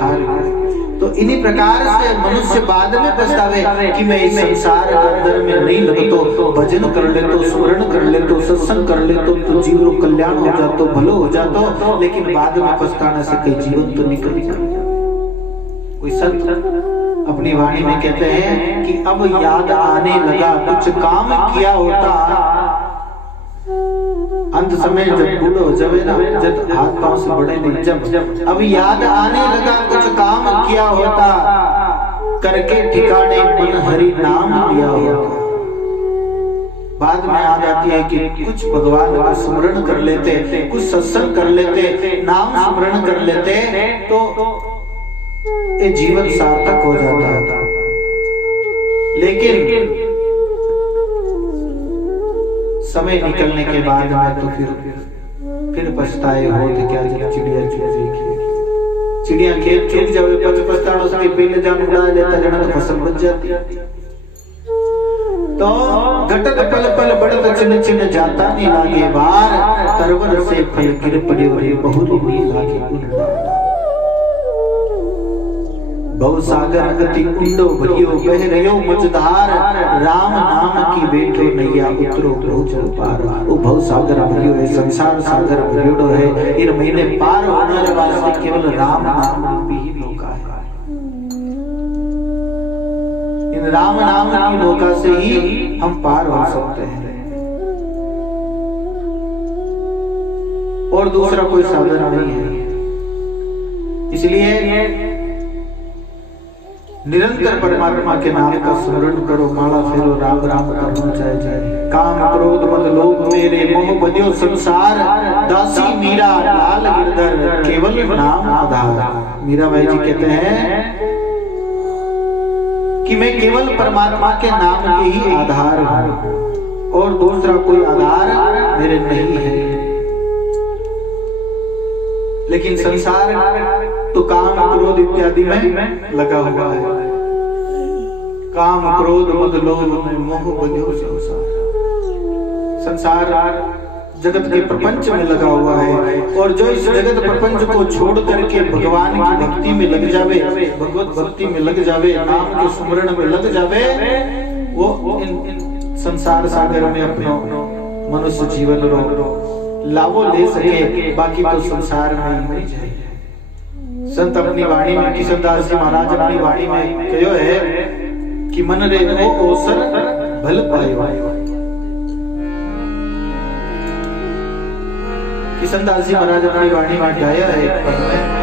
हार गए। तो इन्हीं प्रकार से मनुष्य बाद में पछतावे कि मैं इस संसार के अंदर में नहीं लगतो, तो भजन कर ले, तो स्मरण कर ले, तो सत्संग कर ले, तो जीवन को कल्याण हो जातो, भलो हो जातो। लेकिन बाद में पछताने से कई जीवन तो निकल जाए। कोई संत अपनी वाणी में कहते हैं कि अब याद आने लगा कुछ काम किया होता। अंत समय जब बूढ़ो हो जावे ना, जब हाथ पांव से बढ़े नहीं, जब अब याद आने लगा कुछ काम किया होता, करके ठिकाने मन हरि नाम लिया होता। बाद में याद आती है कि कुछ भगवान का स्मरण कर लेते, कुछ सत्संग कर लेते, नाम स्मरण कर लेते, तो ये जीवन सार्थक हो जाता। लेकिन समय निकलने के बाद में तो फिर पछताए हो तो क्या, जब चिड़िया चुग जाएगी, चिड़िया खेत चुग जावे, पछताना उसके पहले जान उड़ा लेता जाना तो फसल बच जाती। तो घटत पल पल बढ़त छिन छिन जाता नहीं लागे बार, तरवर से फल गिर पड़े और बहुत ही लागे। बहु सागर अति कुंडो भरियो बह रयो मझधार, राम नाम की बेटो नैया उतरो पहुंचो पार। वो बहु सागर भरियो है, संसार सागर भरियोड़ो है। इन महीने पार होने वाले केवल राम नाम रूपी ही नौका है। इन राम नाम की नौका से ही हम पार हो सकते हैं, और दूसरा कोई साधन नहीं है। इसलिए निरंतर परमात्मा के नाम का स्मरण करो, माला फेरो, राम राम करो जय जय। काम क्रोध मद लोभ मेरे मोह बंध्यो संसार, दासी मीरा लाल गिरधर केवल नाम आधार। मीराबाई जी कहते हैं कि मैं केवल परमात्मा के नाम के ही आधार हूं और दूसरा कोई आधार मेरे नहीं है। लेकिन संसार तो काम क्रोध इत्यादि में लगा हुआ है। काम क्रोध मद लोभ में मोह बंध्यो संसार जगत के प्रपंच में लगा हुआ है। और जो इस जगत प्रपंच को छोड़ करके भगवान की भक्ति में लग जावे, भगवत भक्ति में लग जावे, नाम के स्मरण में लग जावे, वो इन संसार सागर में अपना मनुष्य जीवन रो लाभो ले सके, बाकी तो संसार में ही जाए। संत अपनी वाणी में, किशनदास जी महाराज अपनी वाणी में कहो है कि मन रे को अवसर भल पायो। किशनदास जी महाराज अपनी वाणी में गाया है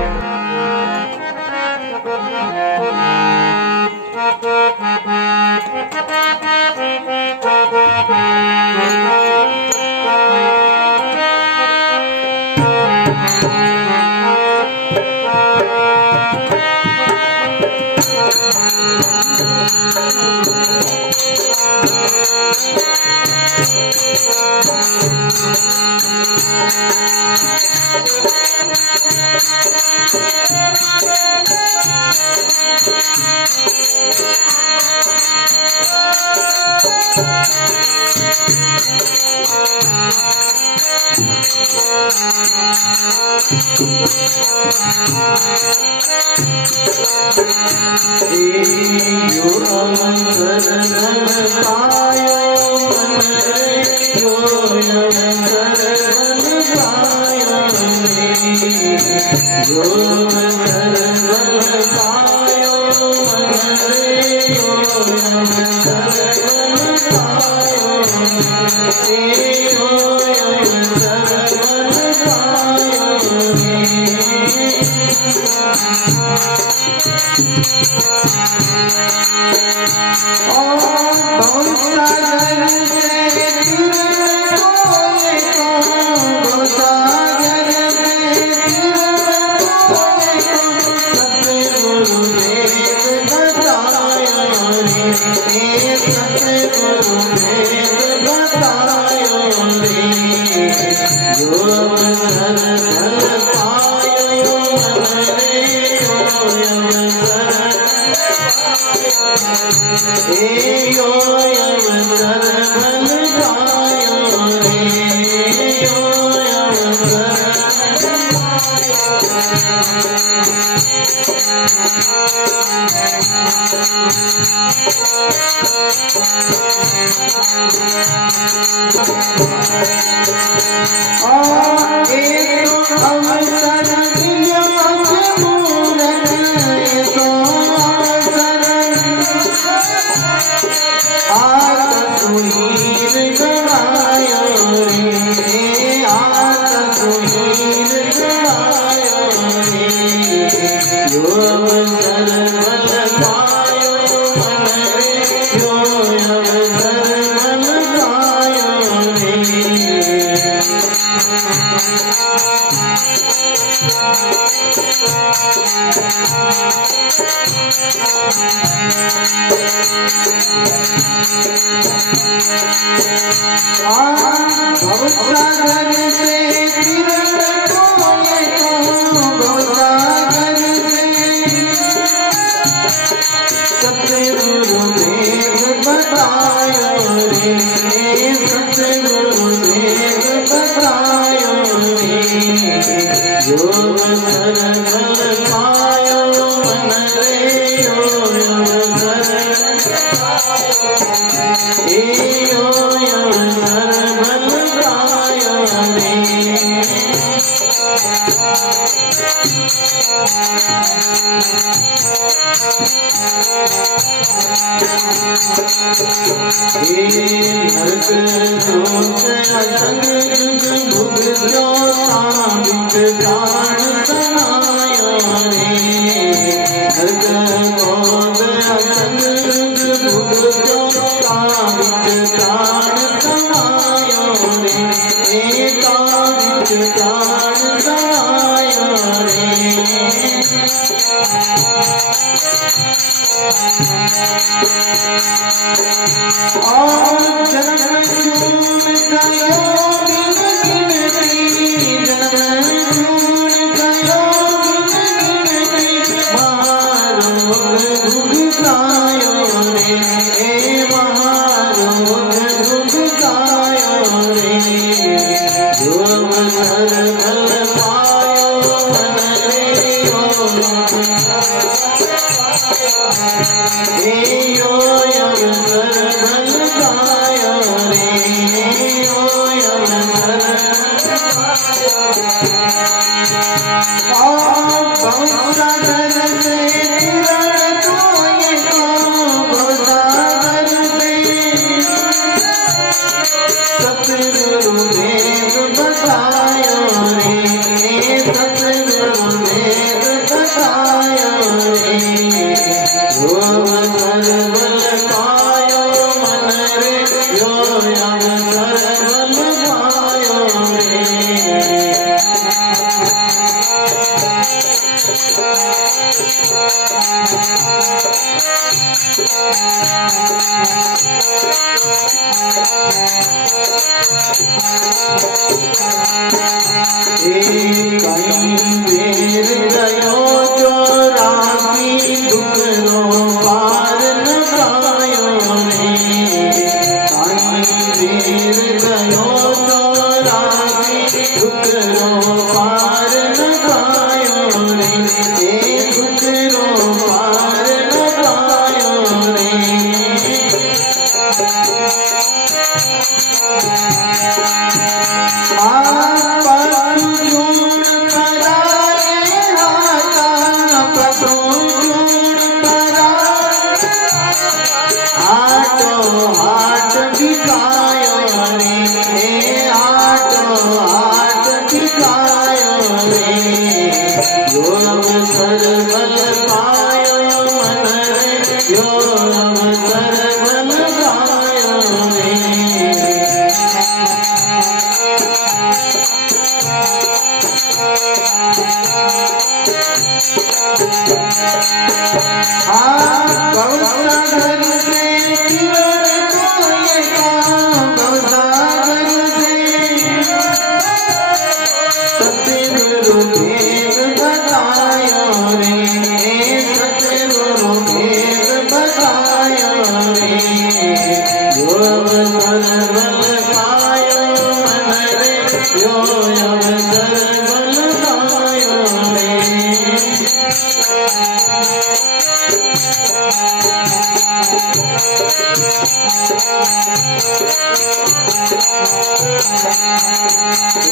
संग भुग जो तांबिक प्राण समाया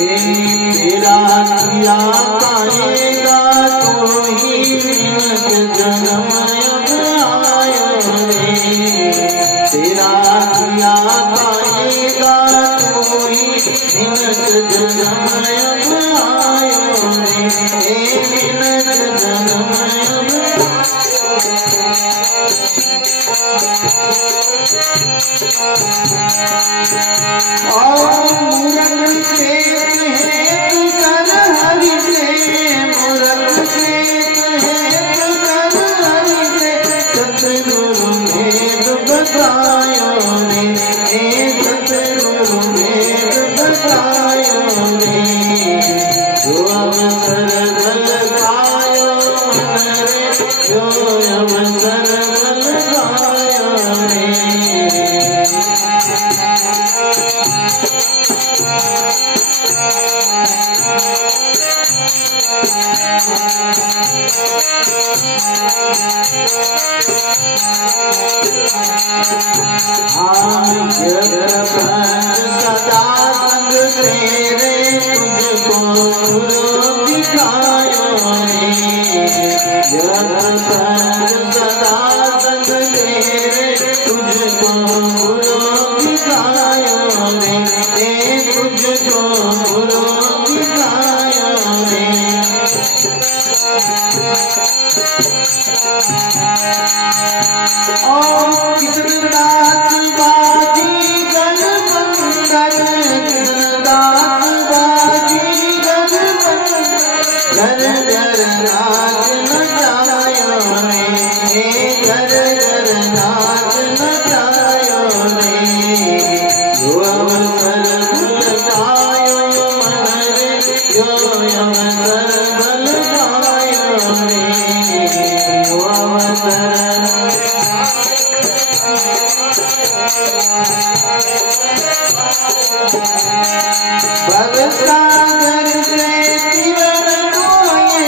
तेरा किया पाएगा तो ही जन्म आयो रे। तेरा किया पाएगा तो ही जन्म आयो रे। जन्म सदा संग तेरे तुझको दिखायो रे। सदा संग तेरे तुझको दिखायो रे। तुझको दिखायो रे। कृष्णदास बाजी गण मंगल, कृष्णदास बाजी गण मंगल, घर घर नाच नचायो रे, घर घर नाच नचायो रे, जो अवसर भूल पायो मन रे, जो अवसर भूल पायो रे, जो अवसर भवसागर से तिवन कोय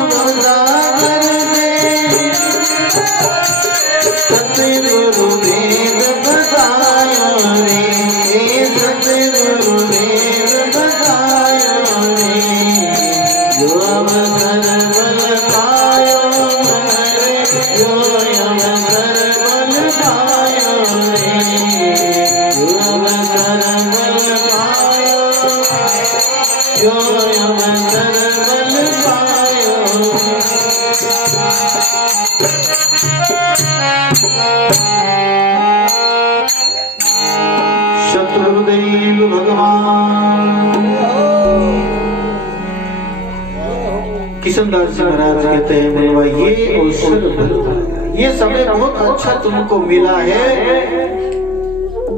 भवसागर से सतगुरु वेद बतायो रे, सतगुरु वेद बतायो रे, जो अवसर बल पायो मन रे, जो अवसर बल पायो रे, जो अवसर बल पायो, जो अवसर बल पायो। शत्रुदेव भगवान किशनदास जी महाराज कहते हैं, मनवा ये अवसर, ये समय बहुत अच्छा तुमको मिला है।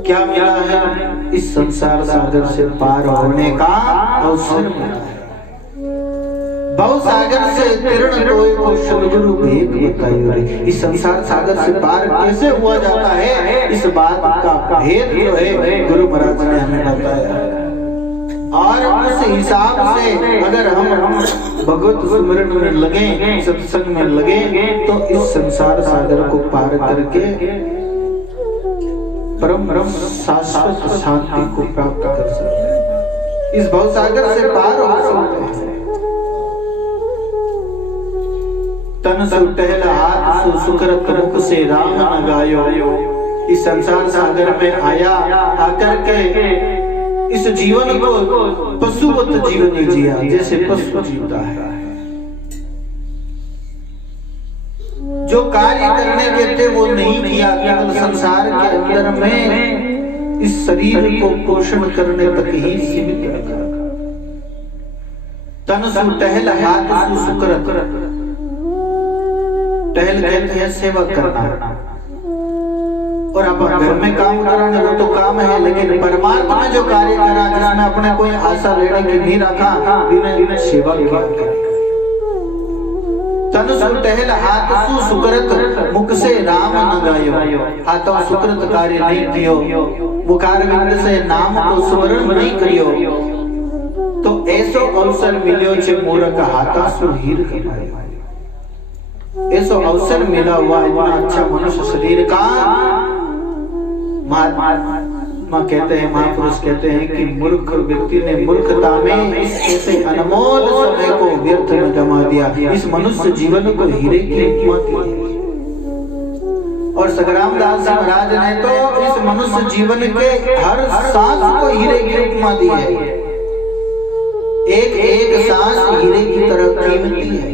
क्या मिला है? इस संसार सागर से पार होने का अवसर मिला है। भव सागर से तरण कोय को सद्गुरु भेद बताइयो रे। इस संसार सागर से पार कैसे हुआ जाता है, इस बात का भेद जो है गुरु महाराज ने हमें बताया। और उस हिसाब से अगर हम भगवत स्मरण में लगे, सत्संग में लगे, तो इस संसार सागर को पार करके परम शाश्वत शांति को प्राप्त कर सकते हैं। इस भवसागर से पार हो सकते हैं। तन सु टहल हाथ सु सुकृत मुख से राम न गायो। इस संसार सागर में आया, आकर के इस जीवन को पशुवत जीवन जिया, जैसे पशु जीता है। जो कार्य करने के थे वो नहीं किया, केवल संसार के अंदर में इस शरीर को पोषण करने तक ही सीमित रखा। तन सु टहल हाथ सु सुकृत, टहल कहते हैं सेवा करना। और अब घर में काम करना वो तो काम है, लेकिन परमात्मा में जो कार्य करा, जिसमें अपने कोई आशा लेने की नहीं रखा, बिना सेवा किया। तन सु टहल हाथ सु सुकृत मुख से राम न गायो। हाथों सुकृत कार्य नहीं कियो, मुखार विंद से नाम को स्मरण नहीं करियो, तो ऐसो अवसर मिलियो छे मूर्ख हाथा सु हीर कमायो। ऐसो अवसर मिला हुआ इतना अच्छा मनुष्य शरीर का। महात्मा कहते हैं, महापुरुष कहते हैं कि मूर्ख व्यक्ति ने मूर्खता में इस ऐसे अनमोल समय को व्यर्थ में गंवा दिया। इस मनुष्य जीवन को हीरे की कीमत दी। और सगराम दास जी महाराज ने तो इस मनुष्य जीवन के हर सांस को हीरे की उपमा दी है। एक एक सांस हीरे की तरह कीमती है।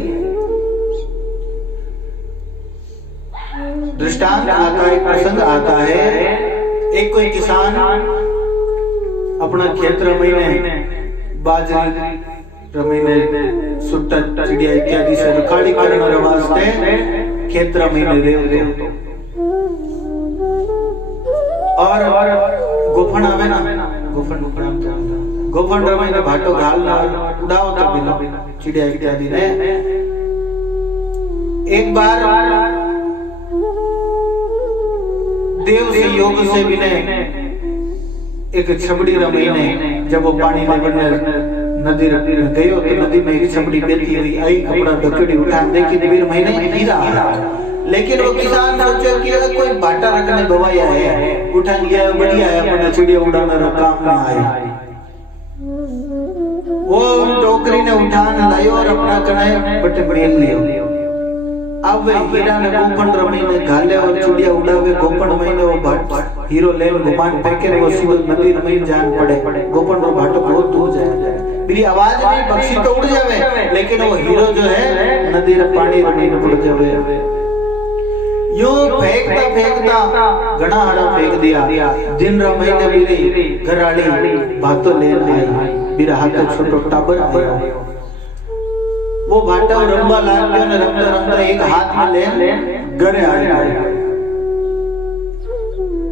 दृष्टांत आता है, प्रसंग आता है। एक कोई किसान अपना खेत रमैने बाजरी रमैने सुट्टा चिड़िया इत्यादि से रखाड़ी करने वास्ते खेत रमैने रेवतो। और गोफन आवे ना, गोफन रमैने भाटो घाल उड़ाओ तो बिना चिड़िया इत्यादि ने। एक बार देव से योग से विनय एक छबड़ी रमैने, जब वो पानी में नदी गयो तो नदी में एक छबड़ी बहती हुई आई, अपना ढकड़ी उठा देखी वीर महीने हीरा। लेकिन वो किसान सोचे कि अगर कोई बाटा रखने गवाया है, उठा लिया बढ़िया है, अपना चिड़िया उड़ाना काम में आए। वो टोकरी ने उठान लायो और अपना कनाए बटे बढ़िया लियो। अब हीरा ने गोपन रमैने घाले और चिड़िया उड़ावे गोपन महीने वो हीरो ले गुमान फेंके वो सीधो नदी में जान पड़े गोपन रो भाटो बहुत दूर जाए मेरी आवाज नहीं पक्षी तो उड़ जावे लेकिन वो हीरो जो है नदी रे पानी रे पड़ जावे यो फेंकता फेंकता घना हाड़ा फेंक दिया दिन रा महीने मेरी घराड़ी भातो ले आई मेरा हाथ छोटो टाबर आया वो भाटा रंबा लाग गया ने रंगता रंगता एक हाथ में ले घरे आया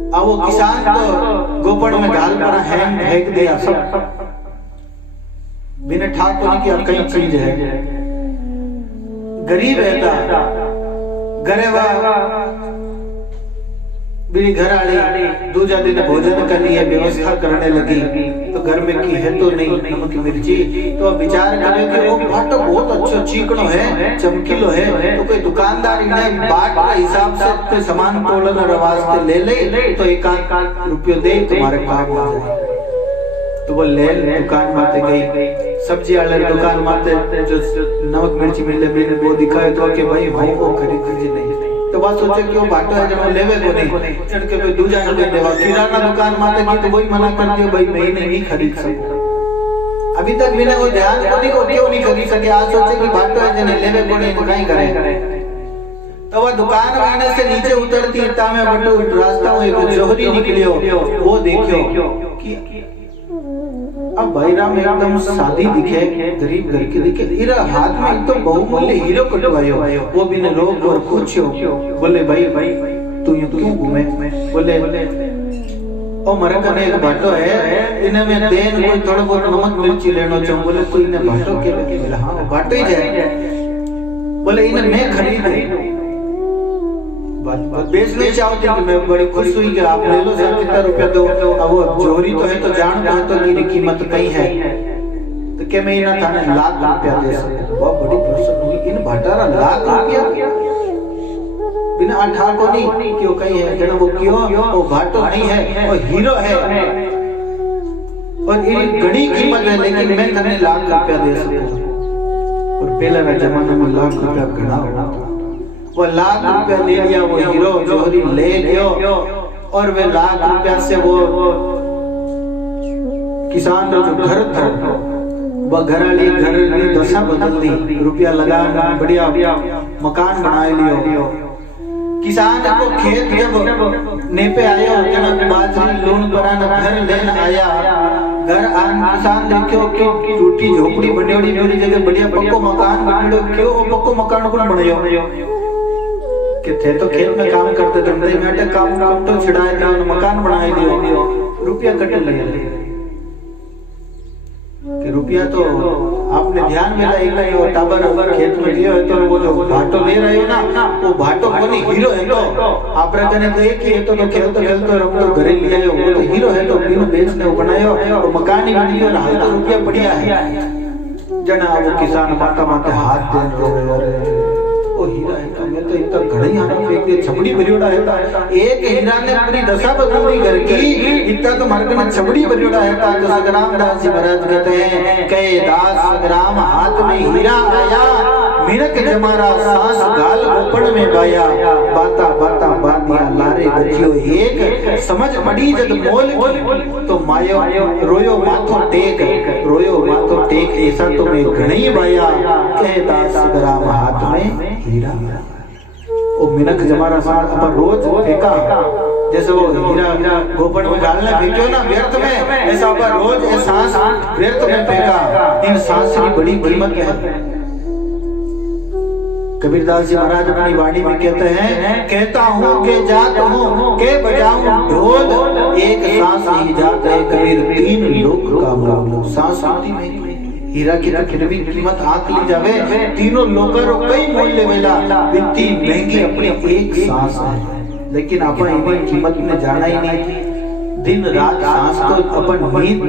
अब वो किसान तो गोपड़ में डाल कर हैंग फेंक दिया सब बिना ठाक होने की कई चीज है गरीब रहता गरेवा मेरी घर आड़ी दूजा दिन भोजन के लिए व्यवस्था करने लगी तो घर में की है तो नहीं नमक मिर्ची तो विचार करे कि वो भाटो बहुत अच्छा चीकणो है चमकीलो है तो कोई दुकानदार इन्हें बाट का हिसाब से कोई सामान तोलन वास्ते ले ले तो 1 रुपया दे तुम्हारे काम आ जाए तो वो ले दुकान माते गई सब्जी वाले दुकान माते जो नमक मिर्ची मिले मैंने वो दिखाए तो कि भाई वो खरीद नहीं तो बात सोचे कि वो बाटो है जब लेवे को नहीं चढ़ के कोई दूजा ने देवा किराना दुकान माते की तो वही मना कर दियो भाई मैं नहीं खरीद सकूं अभी तक मैंने वो ध्यान को क्यों नहीं खरीद सके आज सोचे कि बाटो है जने लेवे को नहीं कहीं करे तो वह दुकान वाले से नीचे उतरती इतना में बटो रास्ता में एक जोहरी निकलियो वो देखियो कि अब भाई राम एकदम सादी दिखे गरीब घर के दिखे इरा हाथ में एकदम बहुमूल्य हीरो कटवायो वो भी ने रोक और पूछो बोले भाई तू यूं क्यों घूमे बोले ओ मरे कने एक बाटो है इने में देन कोई थोड़ा बहुत नमक मिर्ची लेनो चाहूं बोले तू इने बाटो के बोले हां बाटो ही है बोले इने मैं खरीद बेच नहीं चाहती कि मैं बड़ी खुश हुई कि आप ले लो सर कितना रुपया दो अब वो जोहरी तो है तो जानता है तो मेरी कीमत कहीं है तो क्या मैं इन्हें थाने ₹1,00,000 दे सकूं बहुत बड़ी प्रसन्न हुई इन भटारा ₹1,00,000 बिना अठा को नहीं क्यों कहीं है जन वो क्यों वो भाटो नहीं है वो हीरो है और ये घनी कीमत है लेकिन मैं थाने ₹1,00,000 दे सकूं और पहले के जमाने में ₹1,00,000 घना वो ₹1,00,000 ले लिया वो हीरो जोहरी ले गयो और वे ₹1,00,000 से वो किसान जो घर था वो घर की दशा बदल दी रुपया लगा बढ़िया मकान बना लियो किसान को खेत जब नेपे आयो जब बाजरी लून बरान घर लेने आया घर आन किसान देखियो कि टूटी झोपड़ी बनेड़ी मेरी जगह बढ़िया पक्को मकान बनेड़ो क्यों पक्को मकान को बनायो कि थे तो खेत में काम करते धंधे में काम तो छिड़ाए दिया मकान बनाए दियो रुपया कट लिया कि रुपया तो आपने ध्यान में लाई वो टाबर खेत में लियो है तो वो जो भाटो ले रहे हो ना वो भाटो कोनी हीरो है तो आप रजने तो एक ही तो खेलते रम तो घरे लिया है वो तो हीरो है तो बिना बेचने वो बनायो और मकान ही बनियो ना तो रुपया बढ़िया है जना वो किसान माता हाथ दे ओ हीरा है मैं तो इतना घड़े हाथ फेंक दे छबड़ी भरियोड़ा है एक हीरा ने पूरी दशा बदल दी घर की इतना तो मार्ग में छबड़ी भरियोड़ा है तो संग्राम दास जी महाराज कहते हैं कहे दास संग्राम हाथ में हीरा आया मिनक जमारा सांस गाल गोपड़ में गाया बाता बाता बातिया लारे बजियो एक समझ पड़ी जद मोल तो मायो रोयो माथो टेक ऐसा तो मैं घणी बाया कहे दास संग्राम हाथ में हीरा वो मिनक जमारा सांस अपन रोज फेंका जैसे वो हीरा गोपड़ में डालने फेंको ना व्यर्थ में ऐसा अपन रोज ये सांस व्यर्थ में फेंका इन सांस की बड़ी कीमत है कबीरदास जी महाराज अपनी वाणी में कहते हैं कहता हूँ के जात हूँ के बजाऊं ढोल एक सांस ही जात है कबीर 3 लोक का मोल सांस होती नहीं हीरा की फिर भी कीमत आंक ली जावे तीनों लोकर कई मूल्य वेला इतनी महंगी अपनी एक सांस है लेकिन अपन इतनी कीमत में जाना ही नहीं दिन रात सांस तो अपन नींद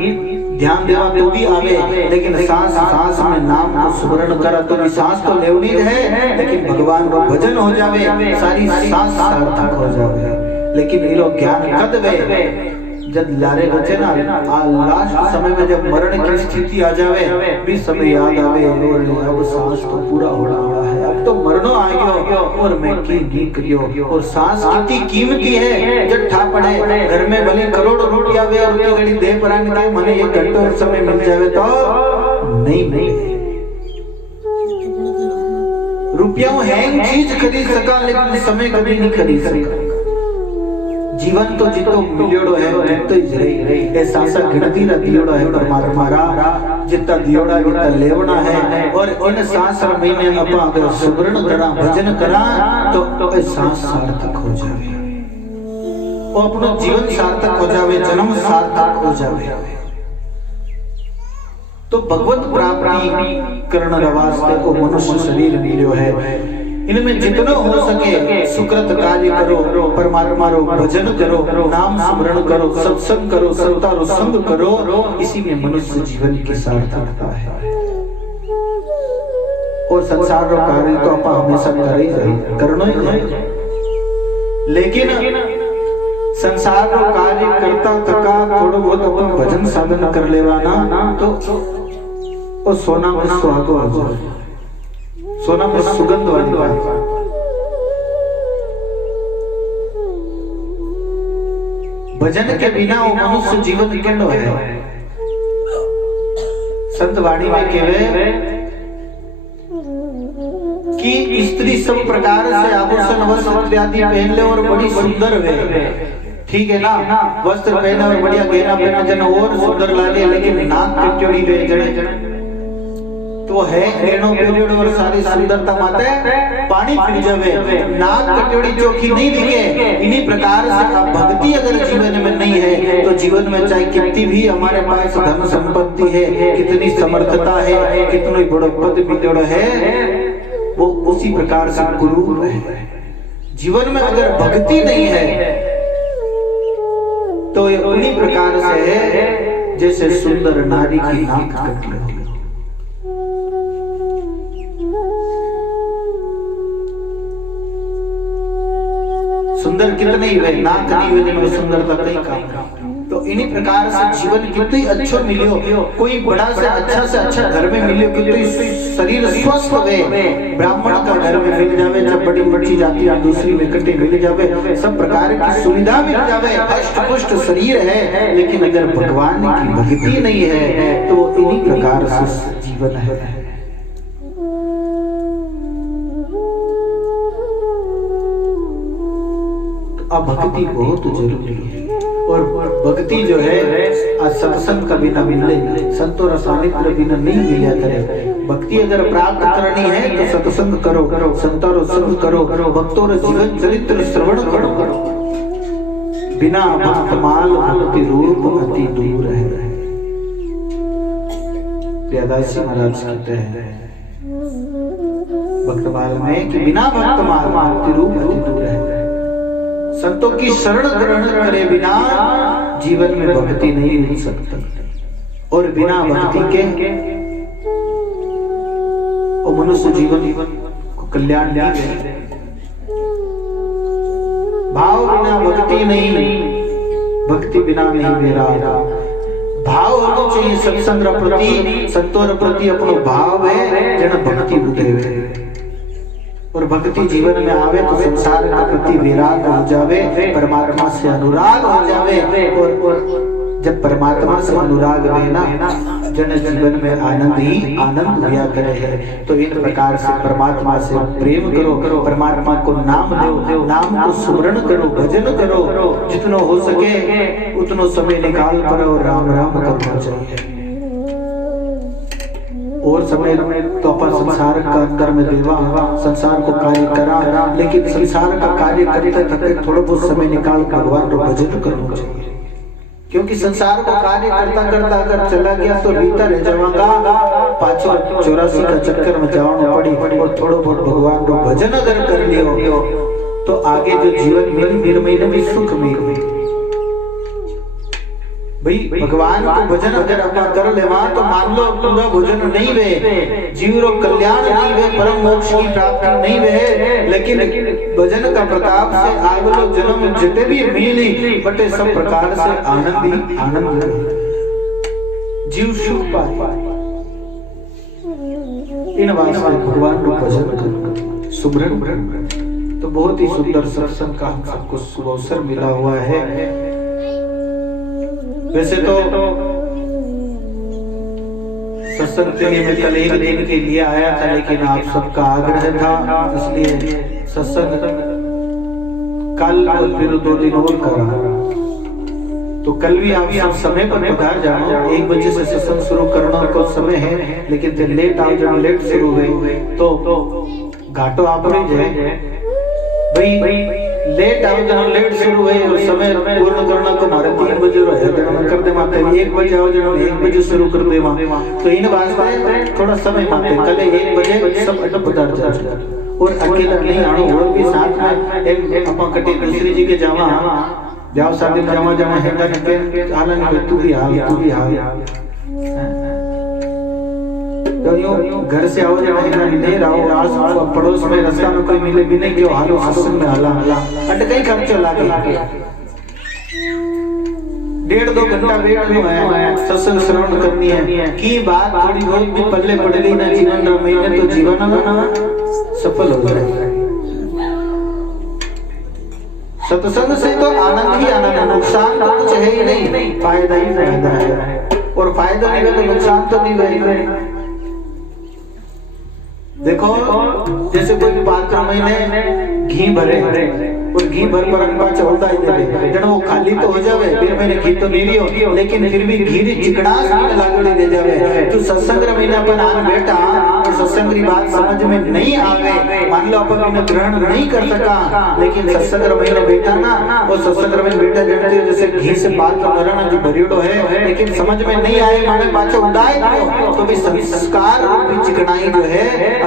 ध्यान देवा तो भी आवे लेकिन सांस में नाम को स्मरण करा तो सांस तो लेवनी है लेकिन भगवान को भजन हो जावे सारी सांस सार्थक हो जावे लेकिन ये लोग ज्ञान कद वे जब लारे बचे ना लास्ट समय में जब मरण की स्थिति आ जावे भी समय याद आवे और अब सांस तो पूरा होना है, अब तो मरनो आ गयो और मैं की नहीं करियो। और सांस कितनी कीमती है, जब ठा पड़े घर में भले करोड़ों रुपया वे और उतनी घड़ी दे परान के मने एक घंटे समय मिल जावे तो नहीं रुपया है चीज खरीद सका लेकिन समय कभी नहीं खरीद सका। जीवन तो जितो मिलियोड़ो है तो जरे ए सांसा गिनती ना दियोड़ा है परमात्मा रा जितना दियोड़ा उतना लेवना है। और इन सांस महीने अपा अगर सुमरण करा भजन करा तो ए सांस सार्थक हो जावे, वो अपना जीवन सार्थक हो जावे, जन्म सार्थक हो जावे। तो भगवत प्राप्ति करने वास्ते को मनुष्य शरीर मिलियो है। इनमें जितना हो सके सुकृत कार्य करो, परमात्मा रो भजन करो, नाम स्मरण करो, सत्संग करो, संता रो संग करो, इसी में मनुष्य जीवन की सार्थकता है। और संसार रो कार्य तो आप हमेशा कर ही करना ही है, लेकिन संसार रो कार्य करता थका थोड़ा बहुत अपन भजन साधन कर लेवा ना तो वो सोना में सुहागो हो जाए, सोना में सुगंध वाली बात। भजन के बिना वो मनुष्य जीवन केंद्र है। संत वाणी में कहवे कि स्त्री सब प्रकार से आभूषण वस्त्र इत्यादि पहन ले और बड़ी सुंदर वे, ठीक है ना, वस्त्र पहने और बढ़िया गहना पहने जन और सुंदर लागे, लेकिन नाक कटोरी वे जने तो है गहनों पीरियड और सारी सुंदरता माते पानी फिर जावे, नाक कटोरी चोखी नहीं दिखे। इन्हीं प्रकार से आप भक्ति अगर जीवन में नहीं है तो जीवन में चाहे कितनी भी हमारे पास धन संपत्ति है, कितनी समर्थता है, कितनी बड़ो पद मिलोड़ है, वो उसी प्रकार से गुरु है। जीवन में अगर भक्ति नहीं है तो ये उन्हीं प्रकार से है जैसे सुंदर नारी की नाक कटी हो। सुंदर कितने ही वे नाक नहीं हुए जिनमें सुंदरता कई काम। तो इन्हीं प्रकार से जीवन कितनी अच्छा मिलियो, कोई बड़ा से अच्छा घर में मिलियो, कितनी शरीर स्वस्थ हुए, ब्राह्मण का घर में मिल जावे, जब बड़ी बड़ी जाति और दूसरी में इकट्ठे मिल जावे, सब प्रकार की सुविधा मिल जावे, हष्ट पुष्ट शरीर है, लेकिन अगर भगवान की भक्ति नहीं है तो इन्हीं प्रकार से जीवन है। अब भक्ति बहुत जरूरी है, और भक्ति जो है आज सत्संग का बिना मिले, संतों रसानित्र बिना नहीं मिला करे। भक्ति अगर प्राप्त करनी है तो सत्संग करो, संतों रो संग करो, भक्तों रो जीवन चरित्र श्रवण करो। बिना भक्तमाल भक्ति रूप अति दूर है। प्रियदास जी महाराज कहते हैं भक्तमाल में कि बिना भक्तमाल भक्ति रूप अति दूर है। संतों की शरण ग्रहण करे बिना जीवन में भक्ति नहीं मिल सकता, और बिना भक्ति के वो मनुष्य जीवन को कल्याण नहीं दे। भाव बिना भक्ति नहीं, भक्ति बिना नहीं मेरा। भाव होना चाहिए सत्संग प्रति, संतों प्रति अपनो भाव है जन भक्ति बुझे, और भक्ति जीवन में आवे तो संसार के प्रति विराग हो जावे, परमात्मा से अनुराग हो जावे। और जब परमात्मा से अनुराग रहे ना जन जीवन में आनंद ही आनंद हुआ करे है। तो इन प्रकार से परमात्मा से प्रेम करो, परमात्मा को नाम दो, नाम को स्मरण करो, भजन करो, जितना हो सके उतना समय निकाल कर और राम राम करना चाहिए। और समय तो अपन संसार का अंदर में देवा, संसार को कार्य करा, लेकिन संसार का कार्य करते करते थोड़ा बहुत समय निकाल भगवान को भजन करना चाहिए। क्योंकि संसार को कार्य करता करता अगर चला गया तो भीतर रह जाऊंगा, 584 का चक्कर में जाना पड़ी। और थोड़ा बहुत भगवान को भजन अगर कर लियो तो आगे जो जीवन मिल निर्मय में सुख मिल। भाई भगवान को भजन अगर अपना कर लेवा तो मान लो पूरा भोजन नहीं वे, जीव रो कल्याण नहीं वे, परम मोक्ष की प्राप्ति नहीं वे, लेकिन भजन का प्रताप से आगलो जन्म जिते भी मिली बटे सब प्रकार से आनंद ही आनंद जीव सुख पाए। इन वास्ते भगवान को भजन कर सुमरन तो बहुत ही सुंदर सत्संग का हम सबको अवसर मिला हुआ है। वैसे तो सत्संग के लिए मैं कल एक दिन के लिए आया था, लेकिन आप सबका आग्रह था इसलिए सत्संग कल और फिर 2 दिन और करा। तो कल भी आप सब समय पर पधार जाना। 1 बजे से सत्संग शुरू करना को समय है, लेकिन फिर लेट आओ, जब लेट शुरू हुई तो घाटो आप रही जाए भाई। लेट आओ जब लेट शुरू हुई और समय पूर्ण करना को हमारे 3 बजे कर दे माते, 1 बजे आओ जब 1 बजे शुरू कर दे तो इन वास्ते थोड़ा समय माते कल 1 बजे सब अटक पधार जाए। और अकेला नहीं आना, और भी साथ में एक अपा कटे दूसरी जी के जावा जाओ शादी जावा जावा हैंगा के आलन में तू भी हाल तो यूं घर से आओ जब हैंगा नहीं रहो, आस पड़ोस में रास्ता में कोई मिले भी नहीं क्यों हालो सत्संग में हाला अटक ही खर्चो लागे। 1.5-2 घंटा वेट में आया सत्संग श्रवण करनी है की बात थोड़ी बहुत भी पल्ले पड़ गई ना जीवन में तो जीवन सफल हो जाए। सत्संग से तो आनंद ही आनंद है, नुकसान तो कुछ है ही नहीं, फायदा ही फायदा है। और फायदा नहीं है तो नुकसान तो नहीं है। देखो जैसे कोई पात्र महीने घी भरे और घी भर पर अनपा चौलता ही दे जन वो खाली तो हो जावे, फिर मैंने घी तो नहीं लियो लेकिन फिर भी घी चिकनास नहीं लागते दे जावे। तो सत्संग महीना अपन आन बैठा और सत्संग की बात समझ में नहीं आवे, मान लो अपन इन्हें ग्रहण नहीं कर सका, लेकिन सत्संग महीने बैठा ना और सत्संग में बैठा जड़ते जैसे घी से पात्र भरना जो भरियोड़ो है, लेकिन समझ में नहीं आए माने पाछो उड़ाए तो भी संस्कार रूपी चिकनाई जो है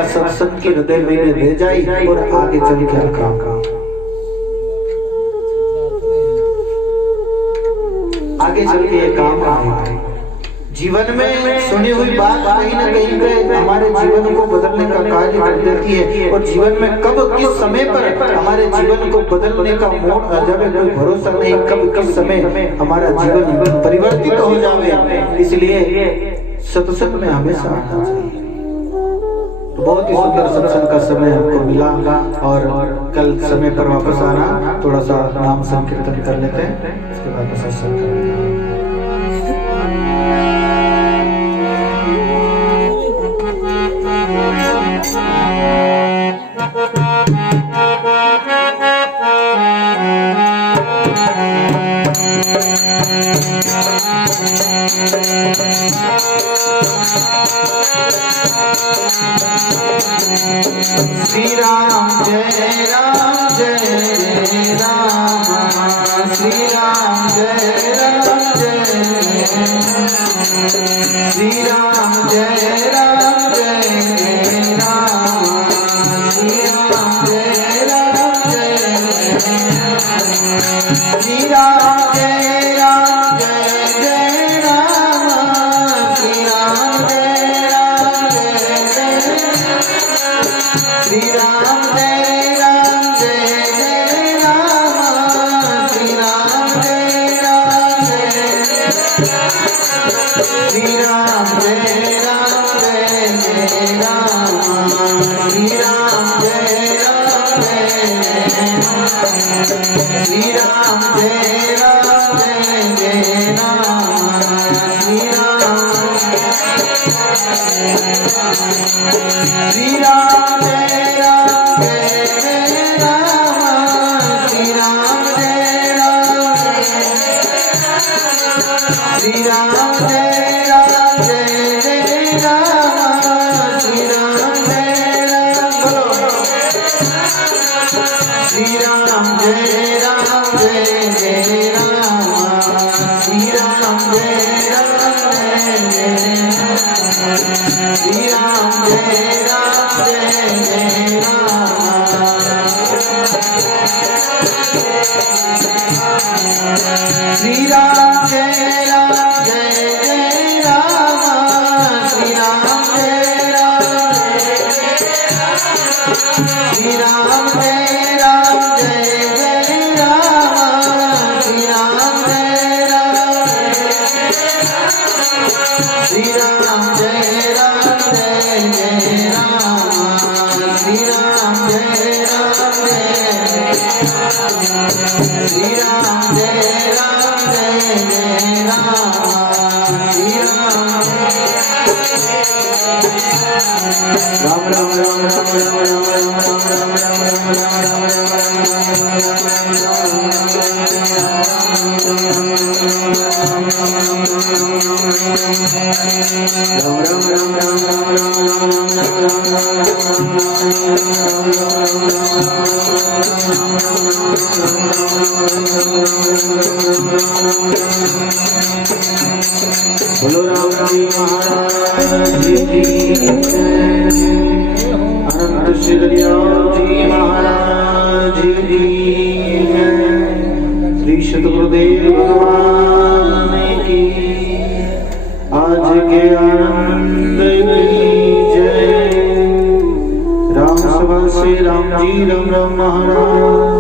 सत्संग की हृदय में रह जाए और आगे चल के काम आगे चल के ये काम आए। जीवन में सुनी हुई बात कहीं ना कहीं पे हमारे जीवन को बदलने का कार्य कर देती है, और जीवन में कब किस समय पर हमारे जीवन को बदलने का मोड़ आ जावे कोई भरोसा नहीं, कब किस समय हमारा जीवन परिवर्तित हो जावे। इसलिए सत्संग में हमेशा आना चाहिए। तो बहुत ही सुंदर सत्संग का समय हमको मिला और कल समय पर वापस आना, थोड़ा सा नाम संकीर्तन कर लेते हैं, इसके बाद सत्संग करेंगे। श्री राम जय राम जय जय राम, श्री राम जय राम जय श्री राम जय राम जय जय राम, श्री राम जय राम जय श्री राम जय राम जय जय राम, श्री राम जय राम जय जय श्री राम जय राम जय जय राम, श्री राम जय राम जय श्री राम जय राम जय जय राम, श्री राम जय राम जय श्री राम जय राम जय जय राम, श्री राम श्री राम जय राम जय जय राम, श्री राम जय राम श्री राम जय राम जय जय राम, श्री राम जय राम बोलो श्री राम जय राम जय जय राम, श्री राम जय राम जय जय श्री राम जय राम जय जय राम, श्री राम जय राम श्री राम जय राम जय जय राम श्री राम राम राम राम राम बोलो राम जी महाराज जी अनंत श्री दयाल जी महाराज जी श्री सतगुरुदेव भगवान की आज के आनंद की जय। राम सभा से राम जी राम राम महाराज।